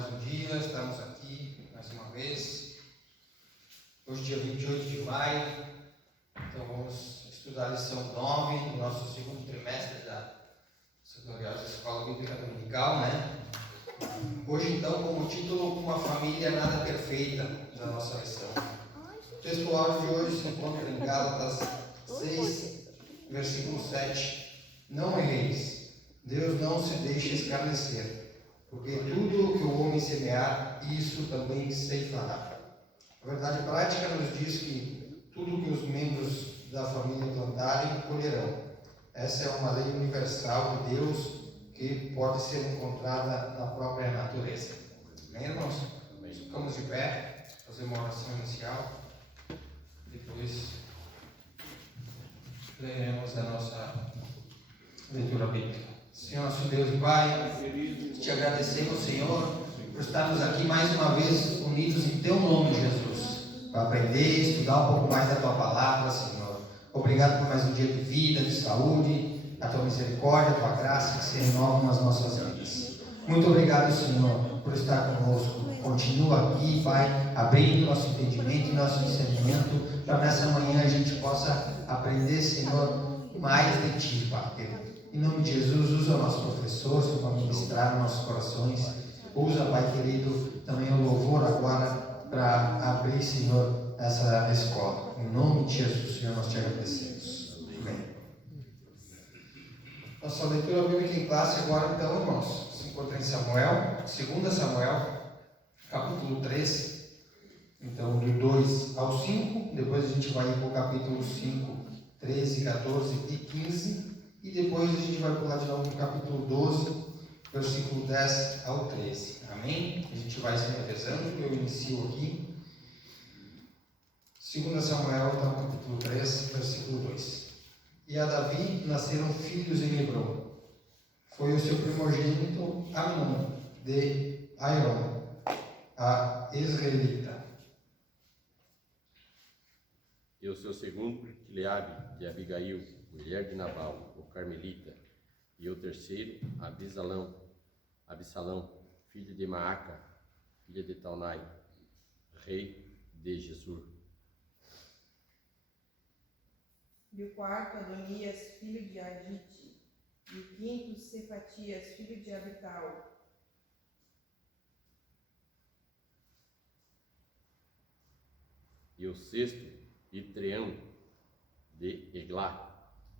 mais um dia, estamos aqui mais uma vez. Hoje, dia 28 de maio, então vamos estudar a lição 9 do nosso segundo trimestre da gloriosa Escola Bíblica Dominical, né? Hoje, então, como título, Uma Família Nada Perfeita, da nossa lição. O texto áudio de hoje se encontra em Gálatas 6, versículo 7. Não erreis, Deus não se deixa escarnecer, porque tudo o que o homem semear, isso também ceifará. A verdade prática nos diz que tudo o que os membros da família plantarem, colherão. Essa é uma lei universal de Deus que pode ser encontrada na própria natureza. Amém, irmãos? Ficamos de pé, fazer uma oração inicial. Depois leremos a nossa leitura bíblica. Senhor, nosso Deus e Pai, te agradecemos, Senhor, por estarmos aqui mais uma vez unidos em Teu nome, Jesus, para aprender, estudar um pouco mais da Tua palavra, Senhor. Obrigado por mais um dia de vida, de saúde, a Tua misericórdia, a Tua graça que se renova nas nossas vidas. Muito obrigado, Senhor, por estar conosco. Continua aqui, Pai, abrindo nosso entendimento e nosso discernimento, para nessa manhã a gente possa aprender, Senhor, mais de Ti, Pai querido. Em nome de Jesus, usa o nosso professor, Senhor, para ministrar nossos corações. Usa, Pai querido, também o louvor agora para abrir, Senhor, essa escola. Em nome de Jesus, Senhor, nós te agradecemos. Amém. Nossa leitura bíblica em classe agora, então, irmãos, se encontra em Samuel, 2 Samuel, capítulo 3. Então, do 2 ao 5. Depois a gente vai ir para o capítulo 5, 13, 14 e 15. E depois a gente vai pular de novo no capítulo 12, versículo 10 ao 13. Amém? A gente vai se revezando, eu inicio aqui. 2 Samuel, então, capítulo 3, versículo 2. E a Davi nasceram filhos em Hebrom. Foi o seu primogênito Amnon, de Airon, a israelita. E o seu segundo, Eliabe, de Abigail, mulher de Nabal, o carmelita. E o terceiro, Absalão, filho de Maaca, filha de Talnai, rei de Gesur. E o quarto, Adonias, filho de Agite. E o quinto, Cefatias, filho de Abital. E o sexto, Itreão, de Eglá,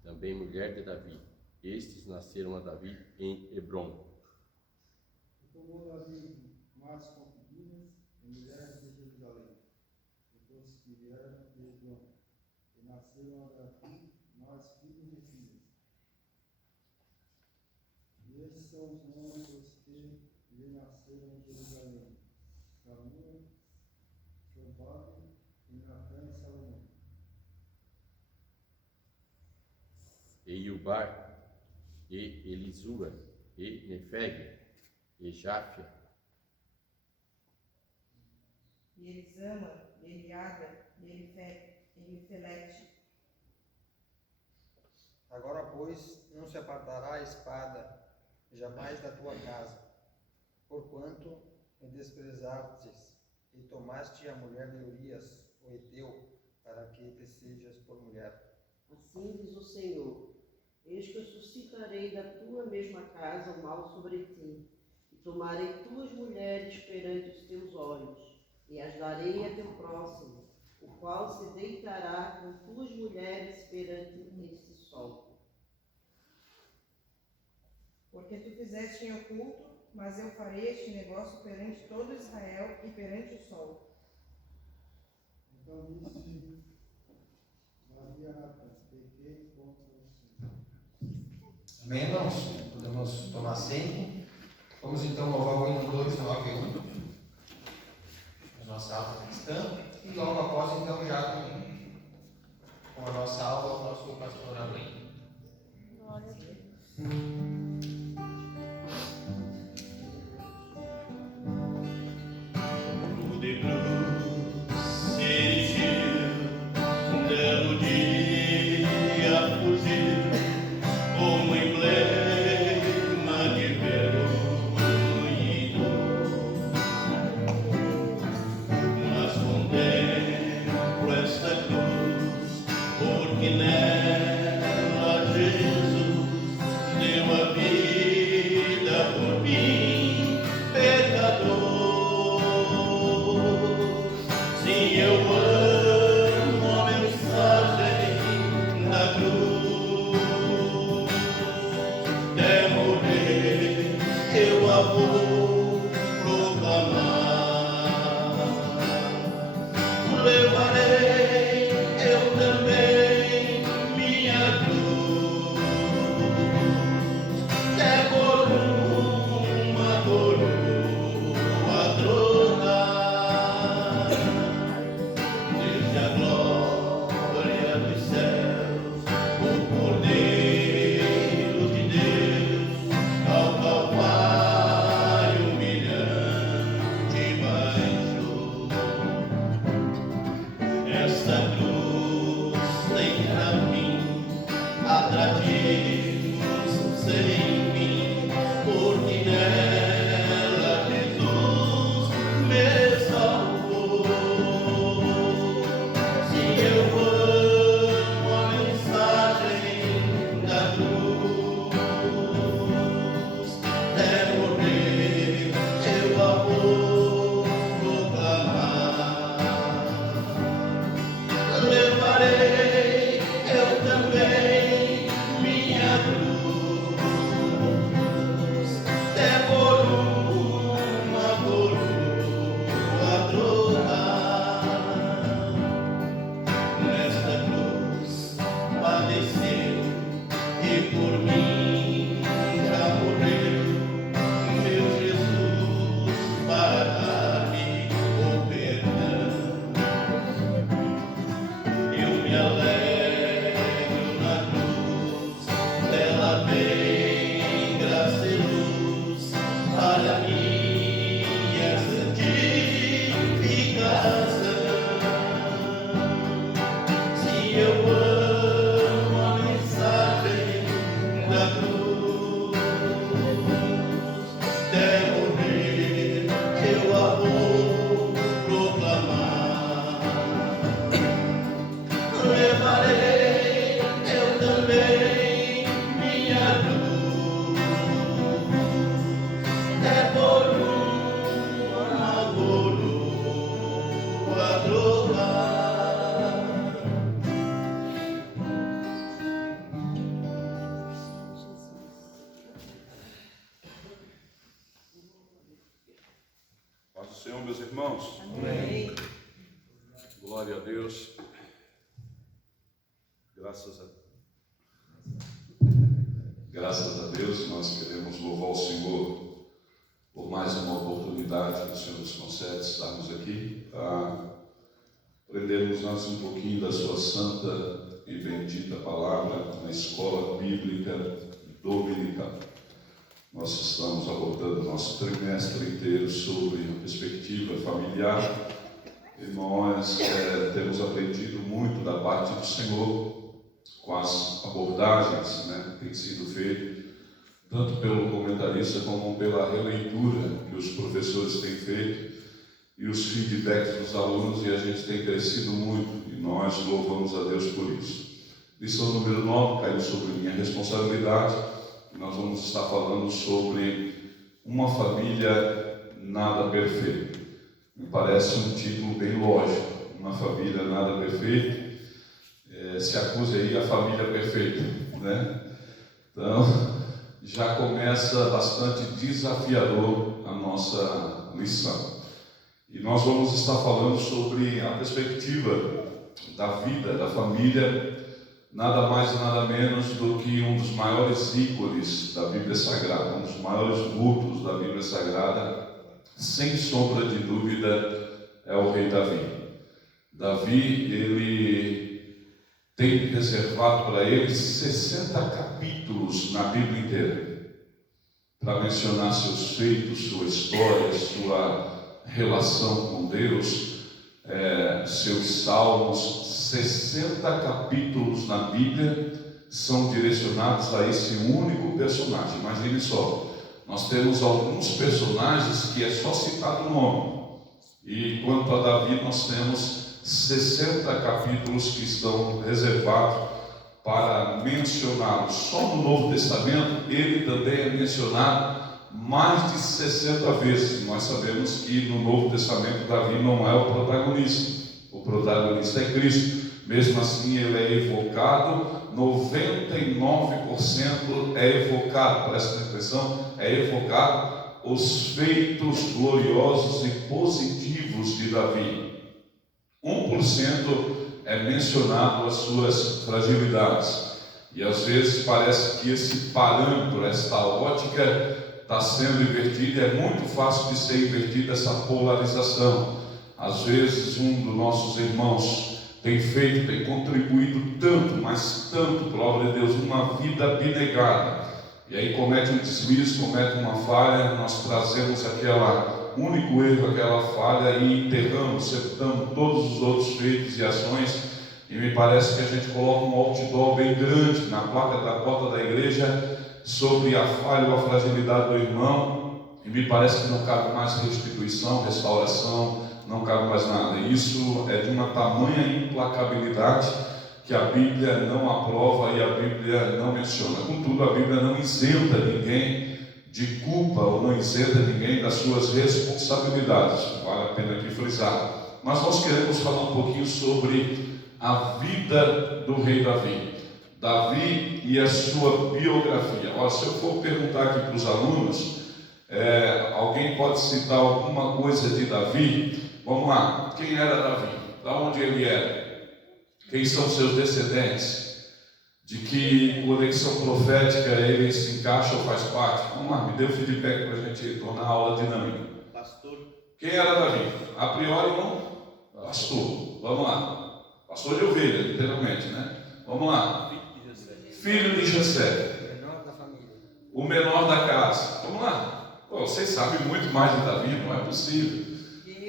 também mulher de Davi. Estes nasceram a Davi em Hebrom. E tomou Davi mais concubinas e mulheres de Jerusalém, depois que vieram de Hebrom, e nasceram a Davi mais filhos e filhas. E estes são os nomes dos que lhe nasceram em Jerusalém: Samuel, Shobabe, e Natã e Salomão. E Iubar, e Elisua, e Nefeg, e Jáfia. E Elisama, e Eliada, e Elifelete. Agora, pois, não se apartará a espada jamais da tua casa, porquanto me desprezastes e tomaste a mulher de Urias, o Eteu, para que te sejas por mulher. Assim diz o Senhor: eis que eu suscitarei da tua mesma casa o mal sobre ti, e tomarei tuas mulheres perante os teus olhos, e as darei a teu próximo, o qual se deitará com tuas mulheres perante este sol. Porque tu fizeste em oculto, mas eu farei este negócio perante todo Israel e perante o sol. Então disse Davi a Natã: pequei contra o Senhor. Amém, irmãos? Podemos tomar assento. Vamos então louvar o hino 291, a nossa aula cristã. E logo após, então, já com a nossa aula, o nosso pastor Abraham. Glória a Deus. Como emblema de vergonha, Paz do Senhor, meus irmãos. Amém. Glória a Deus. Graças a Deus, nós queremos louvar o Senhor por mais uma oportunidade que o Senhor nos concede estarmos aqui para aprendermos mais um pouquinho da sua santa e bendita palavra na escola bíblica dominical. Nós estamos abordando nosso trimestre inteiro sobre a perspectiva familiar e nós temos aprendido muito da parte do Senhor com as abordagens, que têm sido feitas tanto pelo comentarista como pela releitura que os professores têm feito e os feedbacks dos alunos, e a gente tem crescido muito e nós louvamos a Deus por isso. Lição número 9 caiu sobre minha responsabilidade. Nós vamos estar falando sobre uma família nada perfeita. Me parece um título bem lógico. Uma família nada perfeita. Se acuse aí a família perfeita, Então, já começa bastante desafiador a nossa lição. E nós vamos estar falando sobre a perspectiva da vida, da família, nada mais e nada menos do que um dos maiores ícones da Bíblia Sagrada, um dos maiores vultos da Bíblia Sagrada, sem sombra de dúvida, é o rei Davi. Davi, ele tem reservado para ele 60 capítulos na Bíblia inteira, para mencionar seus feitos, sua história, sua relação com Deus, seus salmos. 60 capítulos na Bíblia são direcionados a esse único personagem. Imagine só, nós temos alguns personagens que é só citar o nome, e quanto a Davi nós temos 60 capítulos que estão reservados para mencioná-lo. Só no Novo Testamento ele também é mencionado mais de 60 vezes. Nós sabemos que no Novo Testamento Davi não é o protagonista é Cristo. Mesmo assim ele é evocado, 99% é evocado, presta atenção, é evocado os feitos gloriosos e positivos de Davi. 1% é mencionado as suas fragilidades. E às vezes parece que esse parâmetro, esta ótica está sendo invertida. É muito fácil de ser invertida essa polarização. Às vezes um dos nossos irmãos tem contribuído tanto, mas tanto, glória a Deus, uma vida abnegada, e aí comete um deslize, comete uma falha, nós trazemos aquele único erro, aquela falha e enterramos, sepultamos todos os outros feitos e ações, e me parece que a gente coloca um outdoor bem grande na placa da porta da igreja sobre a falha ou a fragilidade do irmão, e me parece que não cabe mais restituição, restauração, não cabe mais nada. Isso é de uma tamanha implacabilidade que a Bíblia não aprova e a Bíblia não menciona. Contudo, a Bíblia não isenta ninguém de culpa ou não isenta ninguém das suas responsabilidades. Vale a pena aqui frisar. Mas nós queremos falar um pouquinho sobre a vida do rei Davi. Davi e a sua biografia. Olha, se eu for perguntar aqui para os alunos, alguém pode citar alguma coisa de Davi? Vamos lá, quem era Davi? Da onde ele era? Quem são seus descendentes? De que conexão profética ele se encaixa ou faz parte? Vamos lá, me dê o feedback para a gente tornar a aula dinâmica. Pastor. Quem era Davi? A priori não? Pastor. Vamos lá. Pastor de ovelha, literalmente, Vamos lá. Filho de Jessé. Menor da família. O menor da casa. Vamos lá. Vocês sabem muito mais de Davi, não é possível.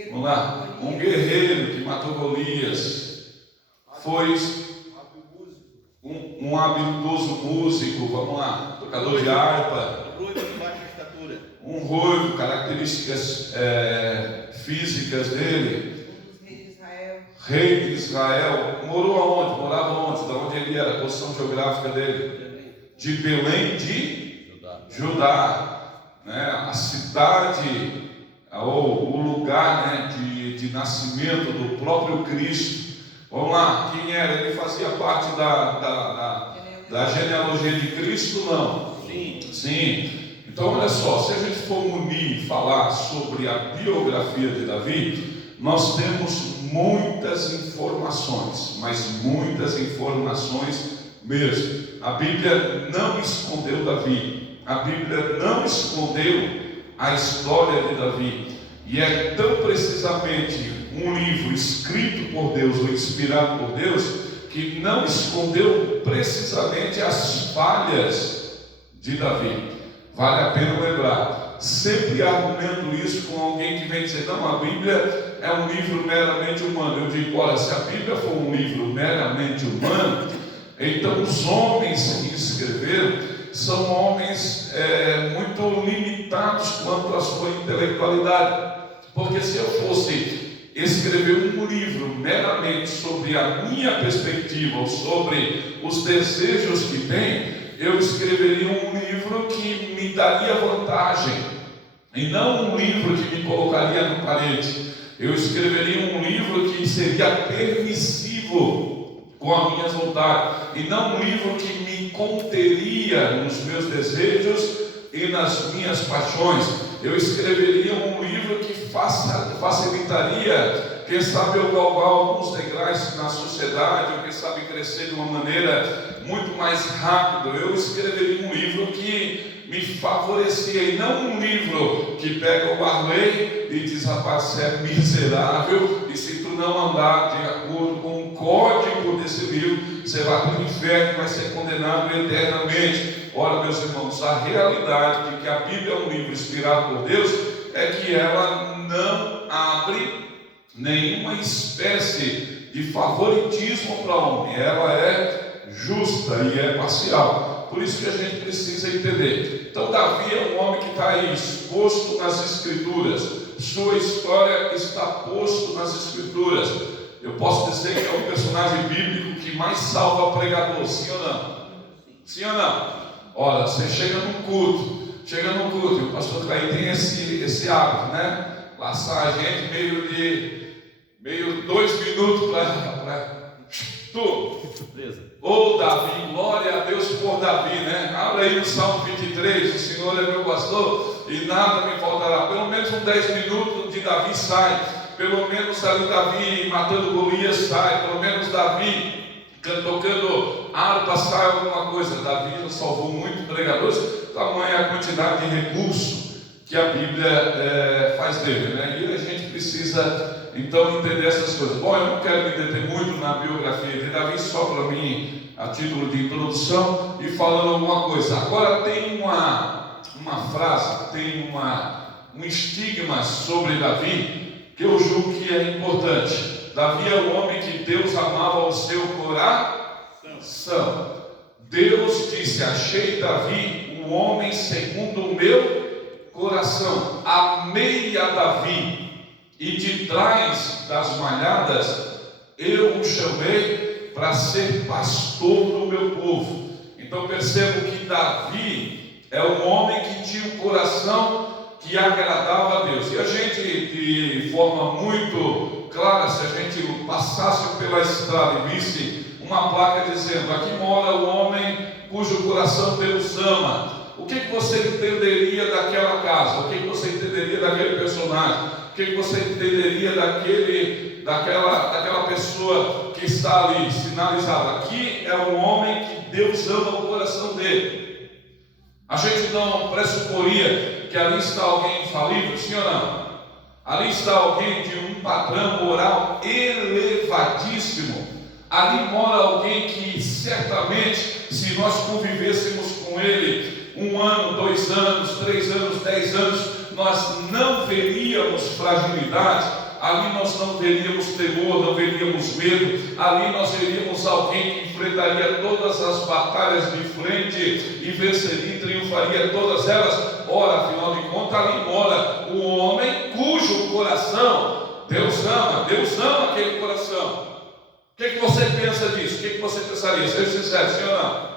Vamos lá, um guerreiro que matou Golias, foi um habilidoso músico, vamos lá, tocador de harpa, um ruivo, características físicas dele, rei de Israel, morou aonde? Morava onde? De onde ele era? A posição geográfica dele? De Belém de Judá, a cidade, ou o lugar de nascimento do próprio Cristo. Vamos lá, quem era? Ele fazia parte da genealogia de Cristo? Não? Sim. Então, olha só, se a gente for munir e falar sobre a biografia de Davi, nós temos muitas informações, mas muitas informações mesmo. A Bíblia não escondeu Davi, a Bíblia não escondeu a história de Davi, e é tão precisamente um livro escrito por Deus ou inspirado por Deus, que não escondeu precisamente as falhas de Davi. Vale a pena lembrar, sempre argumento isso com alguém que vem dizer, não, a Bíblia é um livro meramente humano. Eu digo, olha, se a Bíblia for um livro meramente humano, então os homens que escreveram são homens muito limitados quanto à sua intelectualidade. Porque se eu fosse escrever um livro meramente sobre a minha perspectiva, ou sobre os desejos que tem, eu escreveria um livro que me daria vantagem, e não um livro que me colocaria no parede. Eu escreveria um livro que seria permissivo com as minhas vontades, e não um livro que me conteria nos meus desejos e nas minhas paixões. Eu escreveria um livro que facilitaria, quem sabe, eu galgar alguns degraus na sociedade, ou quem sabe crescer de uma maneira muito mais rápida. Eu escreveria um livro que me favorecia, e não um livro que pega o Barley e diz, rapaz, você é miserável, e se tu não andar de acordo com o código desse livro, você vai para o inferno, vai ser condenado eternamente. Ora, meus irmãos, a realidade de que a Bíblia é um livro inspirado por Deus é que ela não abre nenhuma espécie de favoritismo para o homem. Ela é justa e é parcial. Por isso que a gente precisa entender. Então, Davi é um homem que está aí exposto nas Escrituras. Sua história está posto nas Escrituras. Eu posso dizer que é o personagem bíblico que mais salva pregador, sim ou não? Sim ou não? Olha, você chega num culto, e o pastor Clay tem esse hábito, né? Laçar a gente meio 2 minutos para tu. Ô Davi, glória a Deus por Davi, né? Abra aí no Salmo 23, o Senhor é meu pastor e nada me faltará. Pelo menos uns 10 minutos de Davi sai, pelo menos ali Davi matando Golias sai, pelo menos Davi tocando harpa sai alguma coisa. Davi já salvou muitos pregadores, tamanha a quantidade de recursos que a Bíblia faz dele, né? E a gente precisa então entender essas coisas. Bom, eu não quero me deter muito na biografia de Davi, só para mim, a título de introdução, e falando alguma coisa. Agora tem uma frase, tem um estigma sobre Davi, que eu julgo que é importante. Davi é o homem que Deus amava ao seu coração. Deus disse, achei Davi, um homem segundo o meu coração. Amei a Davi, e de trás das malhadas eu o chamei para ser pastor do meu povo. Então percebo que Davi é um homem que tinha um coração que agradava a Deus. E a gente, de forma muito clara, se a gente passasse pela estrada e visse uma placa dizendo, aqui mora o homem cujo coração Deus ama, o que você entenderia daquela casa? O que você entenderia daquele personagem? O que você entenderia daquela pessoa que está ali sinalizada? Aqui é um homem que Deus ama o coração dele. A gente não pressuporia que ali está alguém infalível, sim ou não? Ali está alguém de um padrão moral elevadíssimo. Ali mora alguém que certamente, se nós convivêssemos com ele 1 ano, 2 anos, 3 anos, 10 anos, nós não veríamos fragilidade, ali nós não veríamos temor, não veríamos medo, ali nós veríamos alguém que enfrentaria todas as batalhas de frente e venceria e triunfaria todas elas. Ora, afinal de contas, ali mora o homem cujo coração Deus ama aquele coração. O que você pensa disso? O que você pensaria? Seja sincero, sim ou não?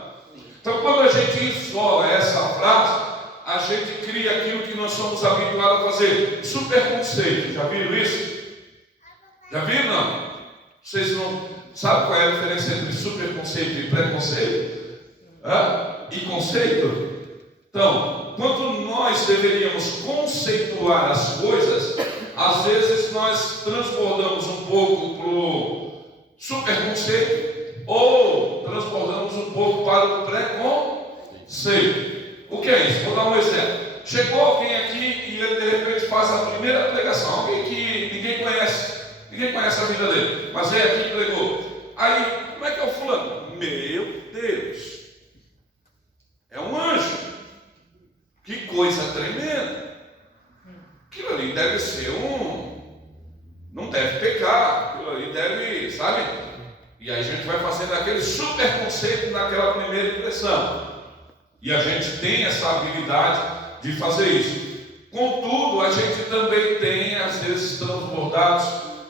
Então, quando a gente isola essa frase, a gente cria aquilo que nós somos habituados a fazer. Superconceito, já viram isso? Já viram, não? Vocês não sabem qual é a diferença entre superconceito e preconceito? E conceito? Então, quando nós deveríamos conceituar as coisas, às vezes nós transbordamos um pouco para o superconceito ou transbordamos um pouco para o preconceito. O que é isso? Vou dar um exemplo. Chegou alguém aqui e ele de repente faz a primeira pregação, alguém que ninguém conhece a vida dele, mas veio aqui e pregou. Aí, como é que é o fulano? Meu Deus, é um anjo. Que coisa tremenda. Aquilo ali deve ser não deve pecar, aquilo ali deve, sabe? E aí a gente vai fazendo aquele super conceito naquela primeira impressão. E a gente tem essa habilidade de fazer isso. Contudo, a gente também tem, às vezes, transbordados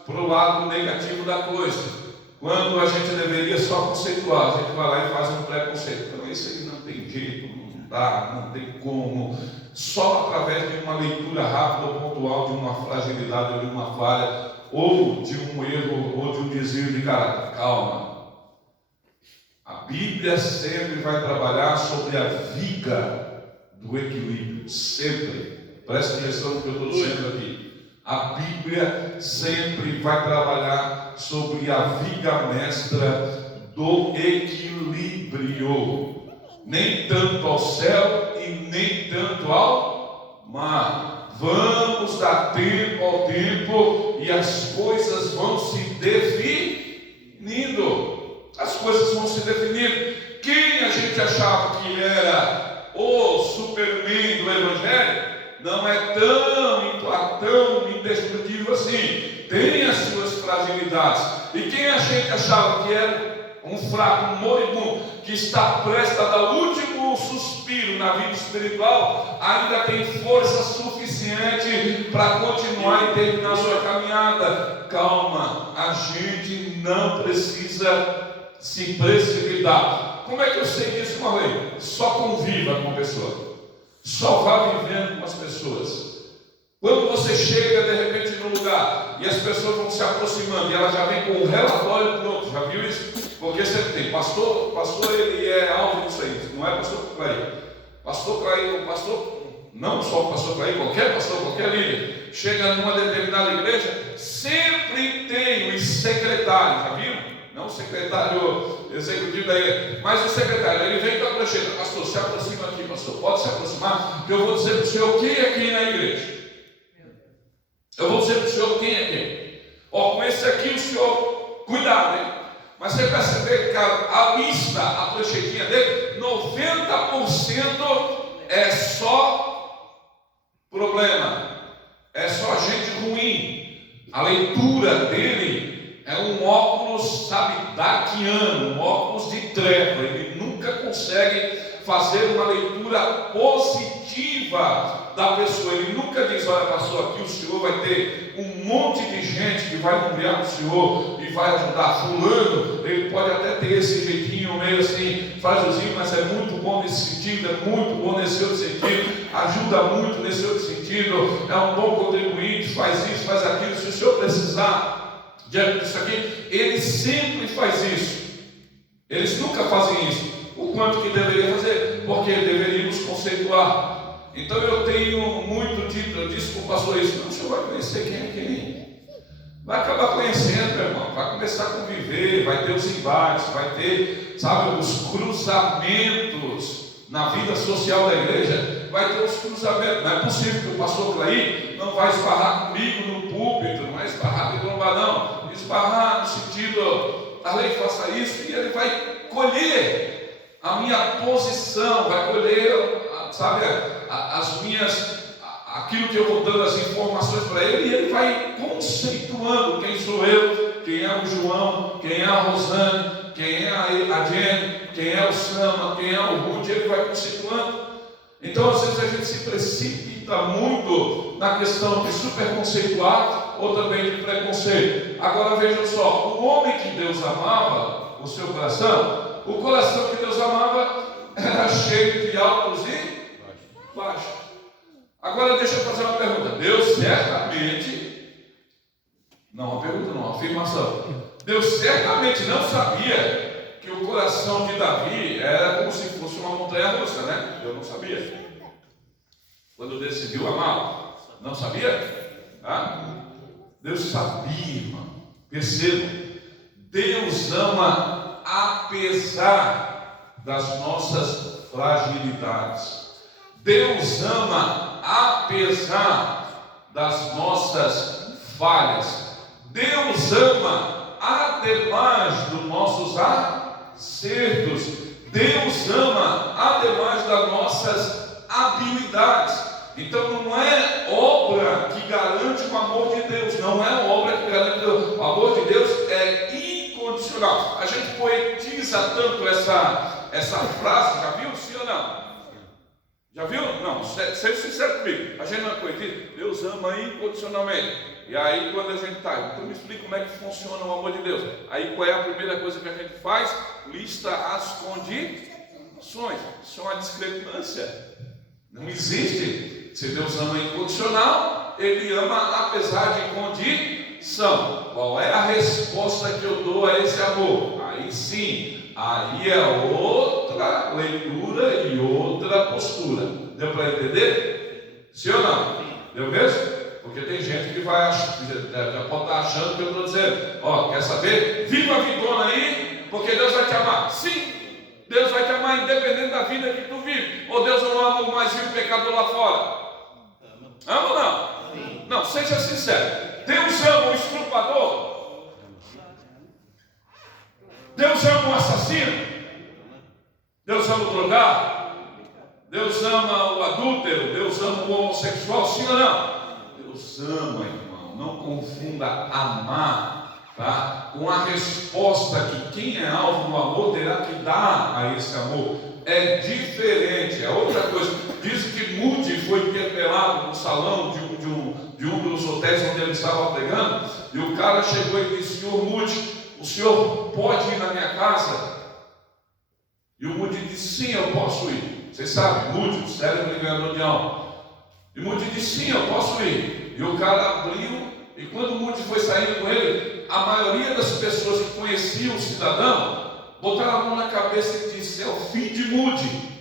para o lado negativo da coisa. Quando a gente deveria só conceituar, a gente vai lá e faz um preconceito. Então, isso aí não tem jeito, não dá, não tem como. Só através de uma leitura rápida ou pontual de uma fragilidade ou de uma falha, ou de um erro, ou de um desvio de caráter. Calma. A Bíblia sempre vai trabalhar sobre a viga do equilíbrio, sempre. Presta atenção no que eu estou dizendo aqui. A Bíblia sempre vai trabalhar sobre a viga mestra do equilíbrio. Nem tanto ao céu e nem tanto ao mar. Vamos dar tempo ao tempo e as coisas vão se definindo. As coisas vão se definindo. Quem a gente achava que era o Superman do Evangelho não é tão indestrutível assim. Tem as suas fragilidades. E quem a gente achava que era um fraco, um moribundo, que está prestes a dar o último suspiro na vida espiritual, ainda tem força suficiente para continuar e terminar sua caminhada. Calma, a gente não precisa se precipitar. Como é que eu sei disso, Marley? Só conviva com a pessoa. Só vá vivendo com as pessoas. Quando você chega de repente num lugar e as pessoas vão se aproximando e ela já vem com um relatório pronto, já viu isso? Porque sempre tem, pastor ele é alvo disso aí, não é pastor Clay. Pastor Clay, não só o pastor Clay, qualquer pastor, qualquer líder, chega numa determinada igreja, sempre tem os secretários, já viu? Não o secretário executivo da igreja, mas o secretário, ele vem com a prancheta, pastor, se aproxima aqui, pastor, pode se aproximar, que eu vou dizer para o senhor quem é quem na igreja. Eu vou dizer para o senhor quem é quem. Ó, com esse aqui o senhor, cuidado, hein? Mas você percebe que a lista, a pranchetinha dele, 90% é só problema, é só gente ruim. A leitura dele é um óculos, sabe, darkiano, um óculos de treva. Ele nunca consegue fazer uma leitura positiva da pessoa. Ele nunca diz, olha pastor, aqui o senhor vai ter um monte de gente que vai confiar no senhor e vai ajudar. Fulano, ele pode até ter esse jeitinho meio assim, frágilzinho, mas é muito bom nesse sentido, é muito bom nesse outro sentido, ajuda muito nesse outro sentido, é um bom contribuinte, faz isso, faz aquilo. Se o senhor precisar diante disso aqui, ele sempre faz isso. Eles nunca fazem isso. O quanto que deveria fazer? Porque deveríamos conceituar. Então eu tenho muito dito, eu disse para o pastor isso, não, o senhor vai conhecer quem é quem. Vai acabar conhecendo, meu irmão, vai começar a conviver, vai ter os embates, vai ter, sabe, os cruzamentos na vida social da igreja, vai ter os cruzamentos. Não é possível que o pastor Clay não vai esbarrar comigo no púlpito, não vai esbarrar de trombar, não. Esbarrar no sentido, a lei faça isso, e ele vai colher a minha posição, vai colher, sabe, as minhas, aquilo que eu vou dando, as informações para ele, e ele vai conceituando quem sou eu, quem é o João, quem é a Rosane, quem é a Jenny, quem é o Sama, quem é o Ruth, ele vai conceituando. Então às vezes a gente se precipita muito na questão de superconceituar ou também de preconceito. Agora vejam só, o homem que Deus amava, o seu coração, o coração que Deus amava era cheio de altos e baixos. Agora deixa eu fazer uma pergunta. Deus certamente, não uma pergunta não, uma afirmação. Deus certamente não sabia que o coração de Davi era como se fosse uma montanha russa, né? Eu não sabia. quando decidiu amá-lo? Não sabia? Deus sabia, irmão. Percebam, Deus ama apesar das nossas fragilidades. Deus ama apesar das nossas falhas. Deus ama ademais dos nossos acertos. Deus ama ademais das nossas habilidades. Então não é obra que garante o amor de Deus. Não é obra que garante o amor de Deus, é incondicional. A gente poetiza tanto essa frase, já viu? Sim ou não? Já viu? Não, seja sincero comigo. A gente não é poetiza. Deus ama incondicionalmente. E aí quando a gente está, então me explica como é que funciona o amor de Deus. Aí qual é a primeira coisa que a gente faz? Lista as condições. Isso é uma discrepância. Não existe. Se Deus ama incondicional, Ele ama apesar de condição. Qual é a resposta que eu dou a esse amor? Aí sim, aí é outra leitura e outra postura. Deu para entender? Sim ou não? Deu mesmo? Porque tem gente que vai já pode estar achando que eu estou dizendo, quer saber? Viva a vidona aí, porque Deus vai te amar. Sim, Deus vai te amar independente da vida que tu vive. Ou Deus não ama o mais vil pecador lá fora? Ama ou não? Sim. Não, seja sincero. Deus ama o estrupador? Deus ama o assassino? Deus ama o drogado? Deus ama o adúltero? Deus ama o homossexual? Sim ou não? Deus ama, irmão. Não confunda amar, com a resposta que quem é alvo do amor terá que dar a esse amor. É diferente, é outra coisa. Diz que Moody foi interpelado no salão de um dos hotéis onde ele estava pregando, e o cara chegou e disse: Senhor Moody, o senhor pode ir na minha casa? E o Moody disse: sim, eu posso ir. Vocês sabem, Moody, o cérebro ganhador de alma. E Moody disse: sim, eu posso ir. E o cara abriu, e quando Moody foi saindo com ele, a maioria das pessoas que conheciam o cidadão botaram a mão na cabeça e disse: é o fim de Moody.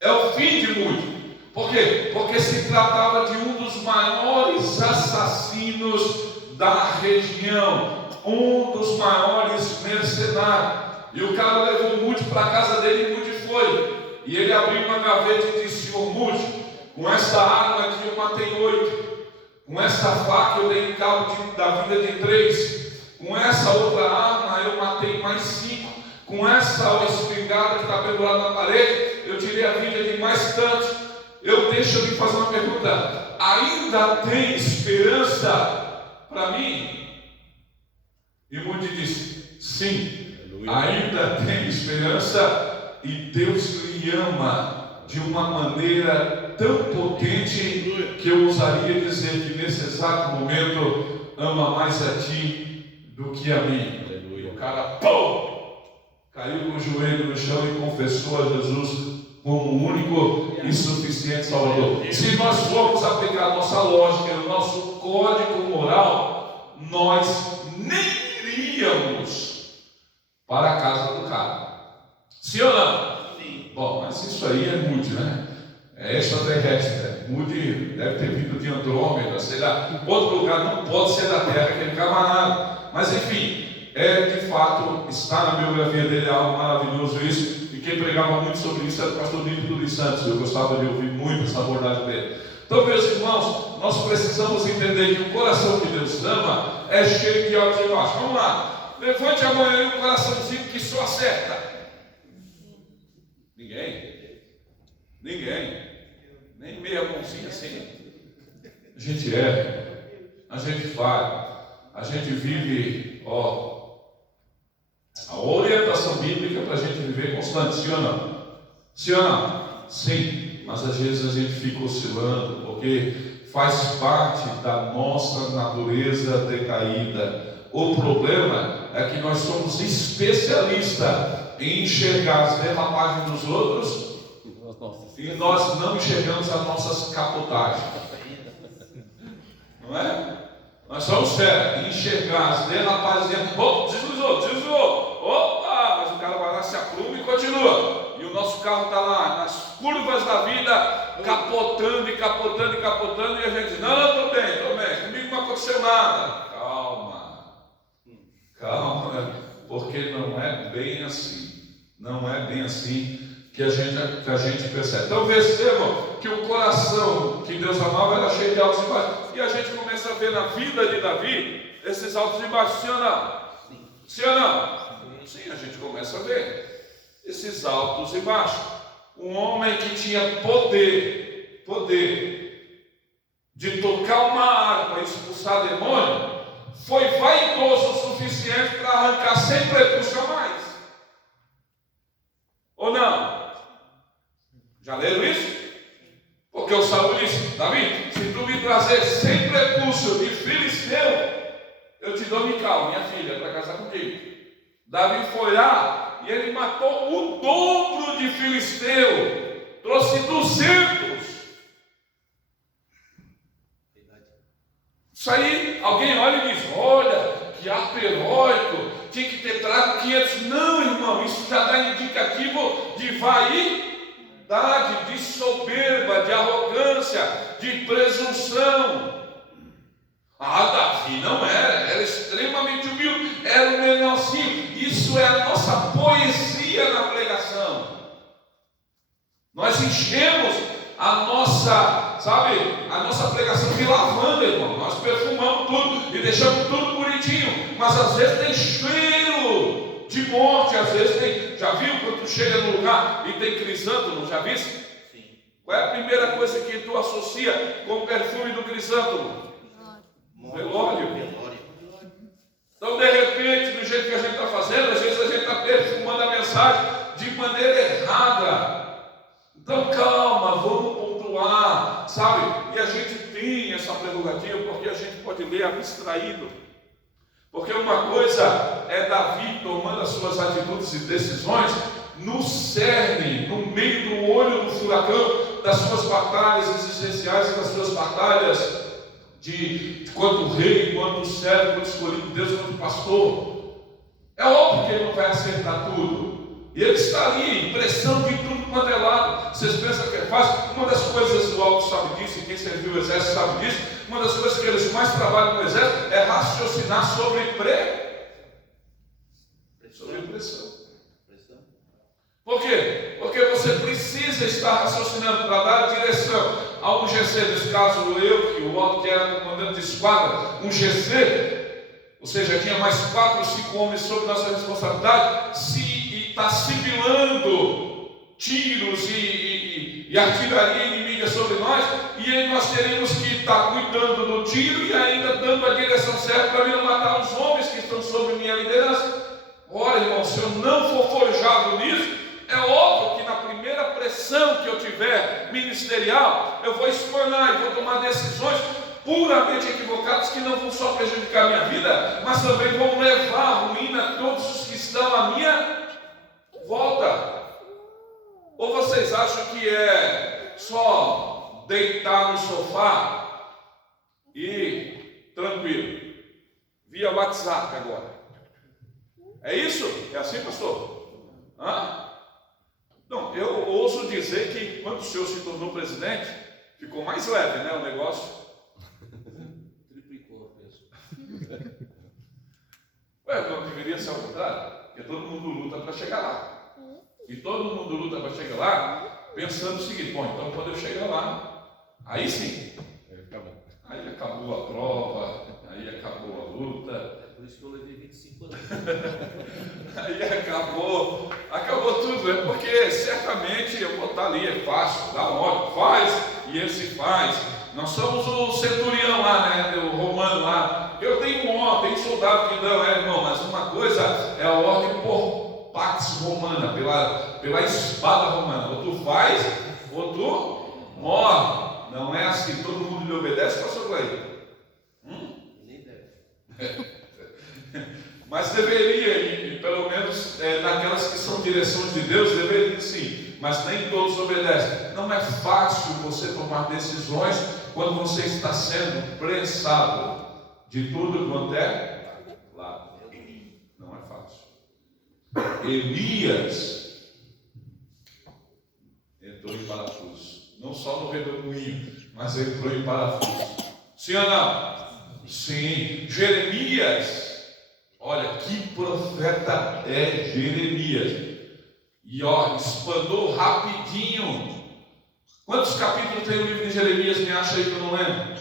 É o fim de Moody. Por quê? Porque se tratava de um dos maiores assassinos da região, um dos maiores mercenários. E o cara levou Moody para a casa dele e Moody foi. E ele abriu uma gaveta e disse: Senhor Moody, com essa arma aqui eu matei 8. Com essa faca eu dei cabo da vida de 3. Com essa outra arma eu matei mais 5. Com essa espingarda que está pendurada na parede, eu tirei a vida de mais tantos. Deixa eu lhe fazer uma pergunta: ainda tem esperança para mim? E Moody disse: sim, ainda tem esperança, e Deus lhe ama de uma maneira tão potente que eu ousaria dizer que nesse exato momento ama mais a ti do que a mim. E o cara, caiu com o joelho no chão e confessou a Jesus como o único e suficiente Salvador. Se nós formos aplicar nossa lógica, o nosso código moral, nós nem iríamos para a casa do cara. Sim ou não? Sim. Bom, mas isso aí é Moody, né? É extraterrestre. Moody deve ter vindo de Andrômeda, sei lá. Outro lugar, não pode ser da Terra, aquele camarada. Mas enfim, de fato, está na biografia dele, algo maravilhoso isso. E quem pregava muito sobre isso era o pastor Nilton dos Santos. Eu gostava de ouvir muito essa abordagem dele. Então, meus irmãos, nós precisamos entender que o coração que Deus ama é cheio de altos e baixos. Vamos lá, levante a mão aí, o coraçãozinho que só acerta. Ninguém, nem meia mãozinha assim. A gente erra, a gente falha, a gente vive, a orientação bíblica para a gente viver constante, sim ou não? Sim ou não? Sim, mas às vezes a gente fica oscilando, porque faz parte da nossa natureza decaída. O problema é que nós somos especialistas em enxergar as derrapagens dos outros e nós não enxergamos as nossas capotagens. Não é? Nós somos sérios em enxergar as derrapagens. Deslizou. Opa, mas o cara vai lá, se apruma e continua. E o nosso carro está lá nas curvas da vida, capotando e capotando e capotando, e a gente diz, não, estou bem, comigo não aconteceu nada. Calma, porque não é bem assim. Não é bem assim que a gente percebe. Então percebam que o coração que Deus amava era cheio de altos e baixos. E a gente começa a ver na vida de Davi esses altos e baixos, sim ou não? Sim ou não? Sim, a gente começa a ver esses altos e baixos. Um homem que tinha poder de tocar uma harpa e expulsar demônio, foi vaidoso o suficiente para arrancar sem prepúcio a mais. Ou não? Já leram isso? Porque o Saul disse, Davi, se tu me trazer sem prepúcio de filisteu, eu te dou Mical, minha filha, para casar contigo. Davi foi lá e ele matou o dobro de filisteu, trouxe 200. Isso aí, alguém olha e diz, olha, que ato heróico, tinha que ter trago 500. Não, irmão, isso já dá indicativo de vaidade, de soberba, de arrogância, de presunção. Davi não era extremamente humilde, era o menorzinho. Isso é a nossa poesia na pregação. Nós enchemos a nossa pregação de lavanda, irmão. Nós perfumamos tudo e deixamos tudo bonitinho, mas às vezes tem cheiro de morte, às vezes tem. Já viu quando tu chega no lugar e tem crisântemo? Já viu? Sim. Qual é a primeira coisa que tu associa com o perfume do crisântemo? Velório. Então, de repente, do jeito que a gente está fazendo, às vezes a gente está perfumando a mensagem de maneira errada. Então, calma, vamos pontuar, sabe? E a gente tem essa prerrogativa porque a gente pode ler abstraído. Porque uma coisa é Davi tomando as suas atitudes e decisões no cerne, no meio do olho do furacão das suas batalhas existenciais e das suas batalhas de quanto rei, quanto servo, quanto escolhido de Deus, quanto pastor. É óbvio que ele não vai acertar tudo. E ele está ali, pressão de tudo quanto é lado. Vocês pensam que é fácil? Uma das coisas do alto sabe disso, e quem serviu o exército sabe disso. Uma das coisas que eles mais trabalham no exército é raciocinar sobre pressão. Por quê? Porque você precisa estar raciocinando para dar direção a um GC, nesse caso eu, que o Otto que era comandante de esquadra, um GC, ou seja, tinha mais 4 ou 5 homens sob nossa responsabilidade, e está sibilando tiros e artilharia inimiga sobre nós, e aí nós teremos que estar cuidando do tiro e ainda dando a direção certa para não matar os homens que estão sob minha liderança. Ora, irmão, se eu não for forjado nisso, é óbvio que na primeira pressão que eu tiver ministerial, eu vou espanar e vou tomar decisões puramente equivocadas que não vão só prejudicar a minha vida, mas também vão levar a ruína a todos os que estão à minha volta. Ou vocês acham que é só deitar no sofá e tranquilo, via WhatsApp agora? É isso? É assim, pastor? Não, eu ouso dizer que quando o senhor se tornou presidente, ficou mais leve, né, o negócio? Triplicou a peso. Não deveria ser ao contrário, porque todo mundo luta para chegar lá. E todo mundo luta para chegar lá, pensando o seguinte, bom, então quando eu chegar lá, aí sim, aí acabou a prova, aí acabou a luta. É por isso que eu levei 25 anos. Aí acabou tudo, é porque certamente eu vou estar ali, é fácil, dá uma hora, faz, e ele se faz. Nós somos o centurião lá, né, o romano lá. Eu tenho tem soldado que não, irmão, mas uma coisa é a ordem por pax romana, pela espada romana. Ou tu faz, ou tu morre. Não é assim, todo mundo lhe obedece, pastor Cleide? Nem deve. Mas deveria, e pelo menos naquelas que são direções de Deus, deveria sim, mas nem todos obedecem. Não é fácil você tomar decisões quando você está sendo prensado de tudo quanto é lado. Não é fácil. Elias entrou em parafuso. não só no redemoinho, mas entrou em parafuso. Sim ou não? Sim. Jeremias, olha que profeta é Jeremias. E ó, espanou rapidinho. Quantos capítulos tem o livro de Jeremias? Me acha aí que eu não lembro.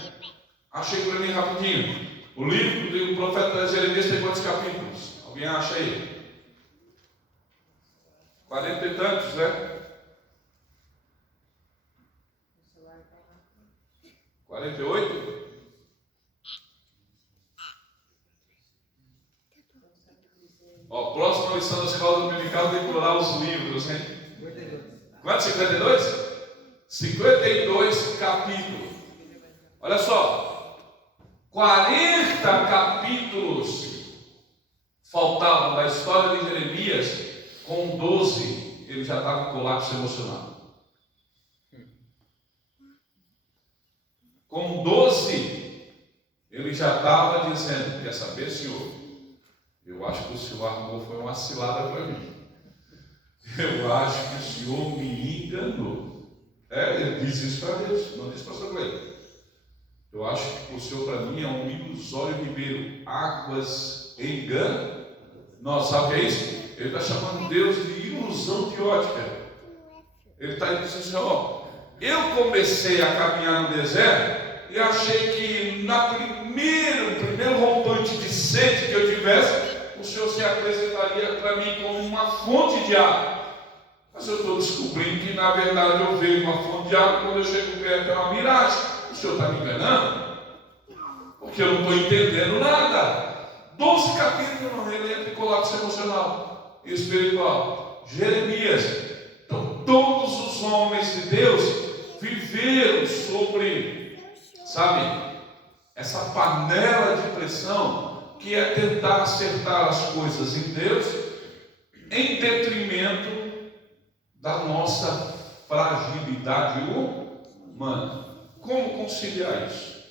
Achei para mim rapidinho. O livro do profeta Jeremias tem quantos capítulos? Alguém acha aí? 40 e tantos, né? 48? Ó, próxima lição da escola dominical tem que orar os livros, hein? 52. Quantos? 52? 52 capítulos. Olha só, 40 capítulos faltavam da história de Jeremias, com 12 ele já estava em colapso emocional. Com 12 ele já estava dizendo: quer saber, Senhor? Eu acho que o Senhor armou foi uma cilada para mim. Eu acho que o Senhor me enganou. Ele disse isso para Deus, não disse para o pastor Cleiton. Eu acho que o Senhor para mim é um ilusório ribeiro, águas engano. Nossa, sabe o que é isso? Ele está chamando Deus de ilusão de ótica. Ele está dizendo assim: ó, eu comecei a caminhar no deserto e achei que na primeiro rompante de sede que eu tivesse, o Senhor se apresentaria para mim como uma fonte de água. Mas eu estou descobrindo que na verdade eu vejo uma fonte de água, quando eu chego perto é uma miragem. O Senhor está me enganando? Porque eu não estou entendendo nada. 12 capítulos no relento de colapso emocional e espiritual. Jeremias. Então todos os homens de Deus viveram sobre, sabe, essa panela de pressão que é tentar acertar as coisas em Deus em detrimento da nossa fragilidade humana. Como conciliar isso?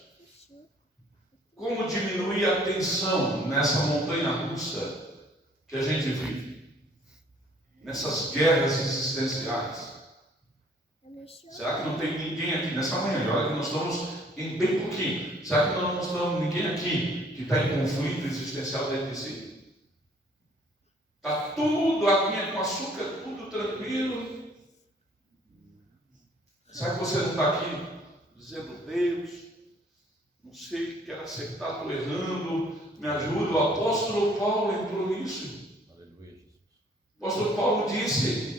Como diminuir a tensão nessa montanha russa que a gente vive? Nessas guerras existenciais? Será que não tem ninguém aqui nessa manhã? Olha que nós estamos em bem pouquinho. Será que nós não estamos ninguém aqui que está em conflito existencial dentro de si? Está tudo, aguinha com açúcar, tudo tranquilo. Será que você não está aqui dizendo: Deus, não sei, quero acertar, estou errando, me ajuda? O apóstolo Paulo entrou nisso. Aleluia, Jesus. O apóstolo Paulo disse: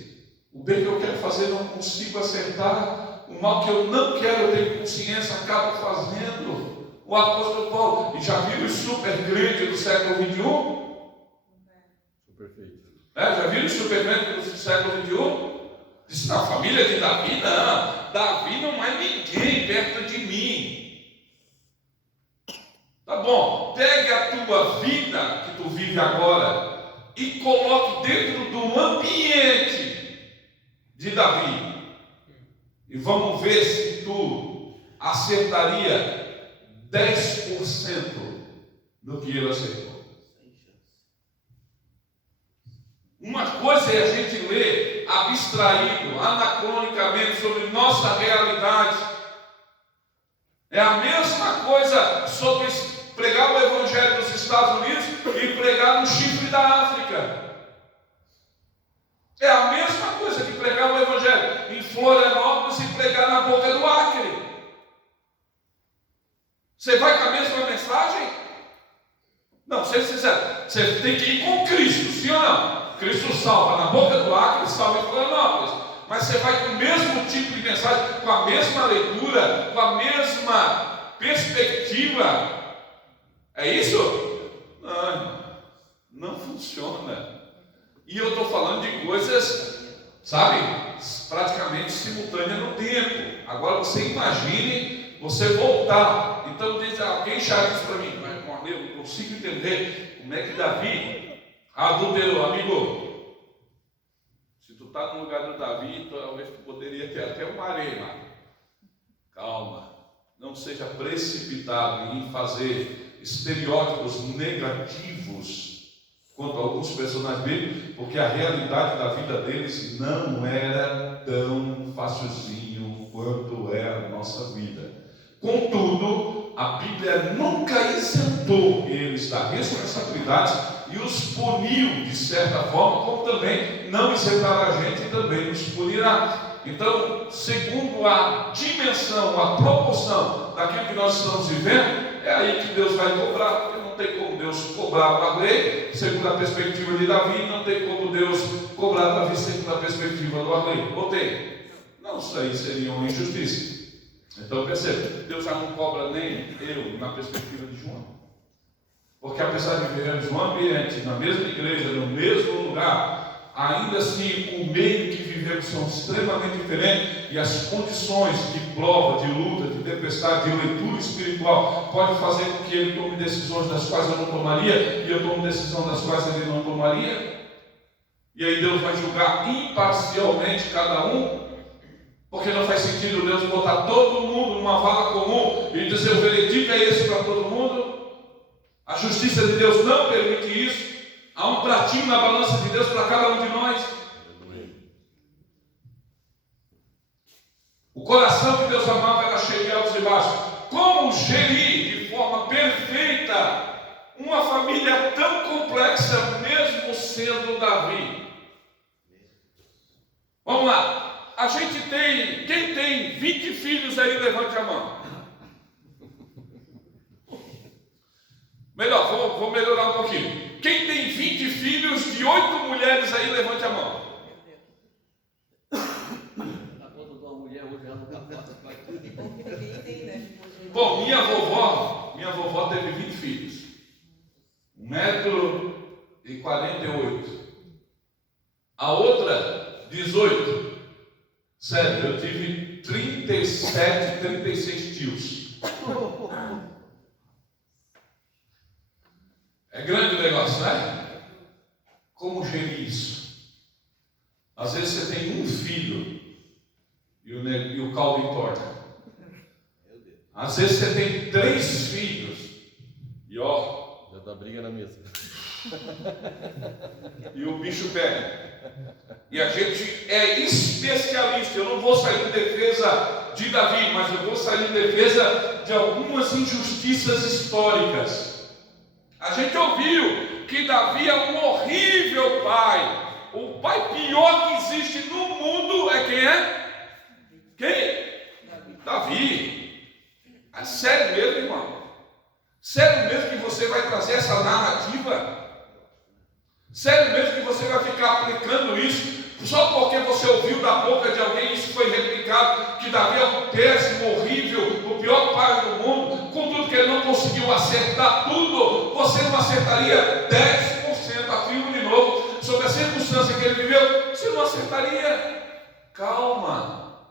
o bem que eu quero fazer não consigo acertar, o mal que eu não quero ter consciência acabo fazendo. O apóstolo Paulo, e já viram os super crentes do século XXI? Perfeito. Já viram os super crentes do século XXI? Disse: na família de Davi, não. Davi não é ninguém perto de mim. Tá bom, pegue a tua vida que tu vive agora e coloque dentro do ambiente de Davi. E vamos ver se tu acertaria 10% do que ele acertou. Uma coisa é a gente ler abstraído, anacronicamente sobre nossa realidade. É a mesma coisa sobre pregar o evangelho nos Estados Unidos e pregar no chifre da África. É a mesma coisa que pregar o evangelho em Florianópolis e pregar na boca do Acre. Você vai com a mesma mensagem? Não, seja sincero, você tem que ir com Cristo, sim ou não? Cristo salva na boca do Acre, salva em Florianópolis. Mas você vai com o mesmo tipo de mensagem, com a mesma leitura, com a mesma perspectiva. É isso? Não funciona. E eu estou falando de coisas, sabe, praticamente simultâneas no tempo. Agora você imagine você voltar. Então diz: alguém já disse para mim: mas eu não consigo entender como é que Davi adulterou. Amigo, se tu está no lugar do Davi, talvez tu poderia ter até uma areia lá. Calma, não seja precipitado em fazer estereótipos negativos quanto a alguns personagens dele, porque a realidade da vida deles não era tão facilzinho quanto é a nossa vida. Contudo, a Bíblia nunca isentou eles da responsabilidade e os puniu de certa forma, como também não isentará a gente e também nos punirá. Então, segundo a dimensão, a proporção daquilo que nós estamos vivendo, é aí que Deus vai cobrar, porque não tem como Deus cobrar o Arley segundo a perspectiva de Davi, não tem como Deus cobrar Davi segundo a perspectiva do Arley. Ou tem? Não, isso aí seria uma injustiça. Então perceba, Deus já não cobra nem eu na perspectiva de João. Porque apesar de vivermos num ambiente, na mesma igreja, no mesmo lugar, ainda assim o meio que vivemos são extremamente diferentes e as condições de prova, de luta, de tempestade, de leitura espiritual pode fazer com que ele tome decisões das quais eu não tomaria e eu tomo decisão das quais ele não tomaria. E aí Deus vai julgar imparcialmente cada um. Porque não faz sentido Deus botar todo mundo numa vala comum e dizer o veredito é esse para todo mundo. A justiça de Deus não permite isso. Há um pratinho na balança de Deus para cada um de nós. O coração que Deus amava era cheio de altos e baixos. Como gerir de forma perfeita uma família tão complexa, mesmo sendo Davi? Vamos lá. A gente tem, quem tem 20 filhos aí, levante a mão. Melhor, vou melhorar um pouquinho. Quem tem 20 filhos de 8 mulheres aí, levante a mão. A conta de uma mulher hoje já não está fácil. Bom, minha vovó teve 20 filhos. 1,48 m. A outra, 18. Sério, eu tive 37, 36 tios. É grande o negócio, né? Como gerir isso? Às vezes você tem um filho e o caldo entorta. Às vezes você tem 3 filhos e ó, Já dá briga na mesa. e o bicho pega. E a gente é especialista. Eu não vou sair em defesa de Davi, mas eu vou sair em defesa de algumas injustiças históricas. A gente ouviu que Davi é um horrível pai. O pai pior que existe no mundo é quem é? Quem? Davi. É sério mesmo, irmão? Sério mesmo que você vai trazer essa narrativa? Sério mesmo que você vai ficar aplicando isso só porque você ouviu da boca de alguém isso foi replicado, que Davi é o péssimo, horrível, o pior pai do mundo, contudo que ele não conseguiu acertar tudo, você não acertaria 10%, afirmo de novo, sobre a circunstância que ele viveu, você não acertaria. Calma,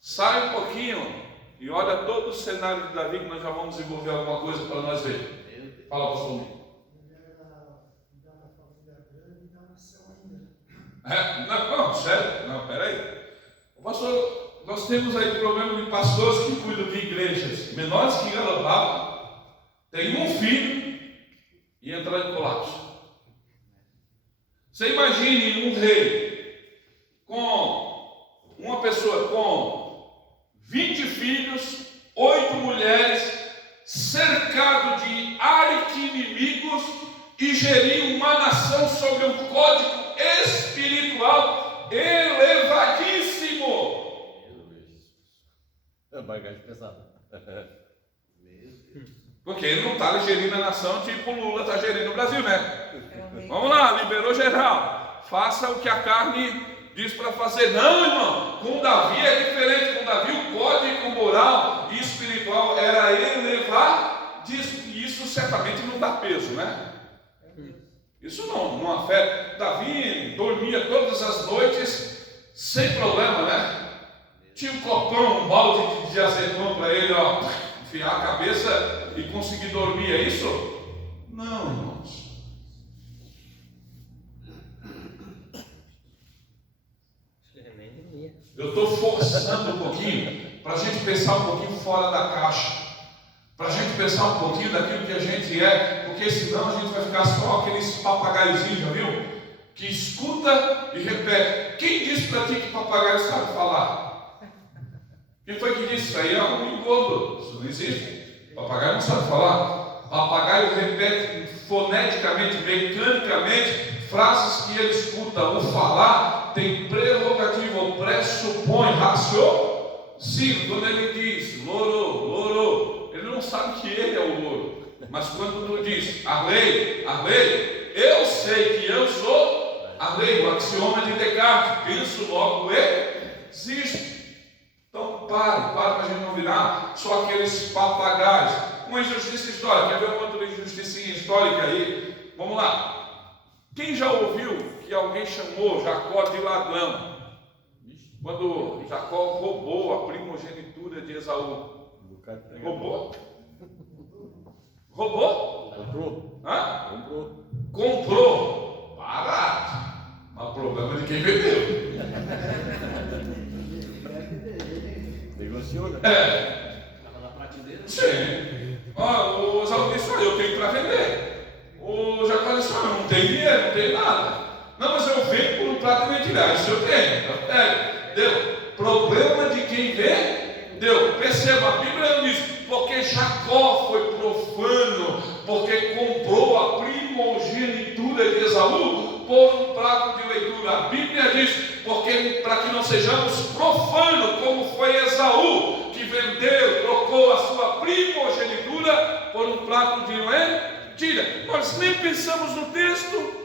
sai um pouquinho e olha todo o cenário de Davi, que nós já vamos desenvolver alguma coisa para nós ver. Fala, pastor Luiz. Não, sério, não, peraí. Pastor, nós temos aí problema de pastores que cuidam de igrejas menores que Garopaba, tem um filho e entra em colapso. Você imagine um rei com uma pessoa com 20 filhos, 8 mulheres, cercado de arqui-inimigos e gerir uma nação sobre um código espiritual elevadíssimo. É bagagem pesada. Porque ele não está gerindo a nação tipo o Lula está gerindo o Brasil, né? Vamos lá, liberou geral. Faça o que a carne diz para fazer. Não, irmão, com Davi é diferente. Com Davi o código moral e espiritual era elevadíssimo. E isso certamente não dá peso, né? Isso não afeta. Davi dormia todas as noites sem problema, né? Tinha um copão, um balde de azeitona para ele, ó, enfiar a cabeça e conseguir dormir, é isso? Não, irmãos. Eu estou forçando um pouquinho para a gente pensar um pouquinho fora da caixa. Para a gente pensar um pouquinho daquilo que a gente é, porque senão a gente vai ficar só aqueles papagaiozinhos, já viu? que escuta e repete. Quem disse para ti que papagaio sabe falar? Quem foi que disse? Isso aí é um engodo. Isso não existe. Papagaio não sabe falar. Papagaio repete foneticamente, mecanicamente, frases que ele escuta. O falar tem prerrogativa, ou pressupõe raciocínio. Quando ele diz loro, loro, ele não sabe que ele é o louro. Mas quando tu diz Arley, Arley, eu sei que eu sou Arley, o axioma de Descartes, penso logo existe. Então para a gente não virar só aqueles papagaios. Uma injustiça histórica, quer ver uma outra injusticinha histórica aí? Vamos lá. Quem já ouviu que alguém chamou Jacó de ladrão? Quando Jacó roubou a primogenitura de Esaú. Roubou? Roubou? Comprou? Hã? Comprou. Comprou. Barato. Mas o problema é de quem vendeu. Negociou, né? Estava na prateleira. Sim. O Esaú disse, eu tenho para vender. O Jacó disse, eu não tenho dinheiro, não tenho nada. Não, mas eu vendo por um prato de mentira. Isso eu tenho. Então pega. Deu. Problema de quem vê, deu. Perceba, a Bíblia não diz, porque Jacó foi profano, porque comprou a primogenitura de Esaú por um prato de leitura. A Bíblia diz, porque para que não sejamos profanos, como foi Esaú, que vendeu, trocou a sua primogenitura por um prato de lentilha. Nós nem pensamos no texto.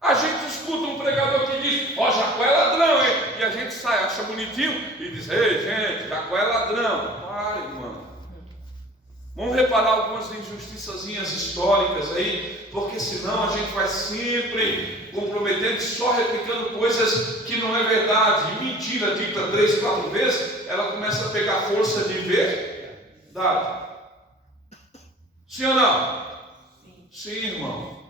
A gente escuta um pregador que diz, Jacó é ladrão, hein? E a gente sai, acha bonitinho e diz, ei gente, Jacó é ladrão. Para, irmão. Vamos reparar algumas injustiçazinhas históricas aí, porque senão a gente vai sempre comprometendo, só replicando coisas que não é verdade. E mentira dita 3, 4 vezes, ela começa a pegar força de verdade. Sim ou não? Sim, irmão.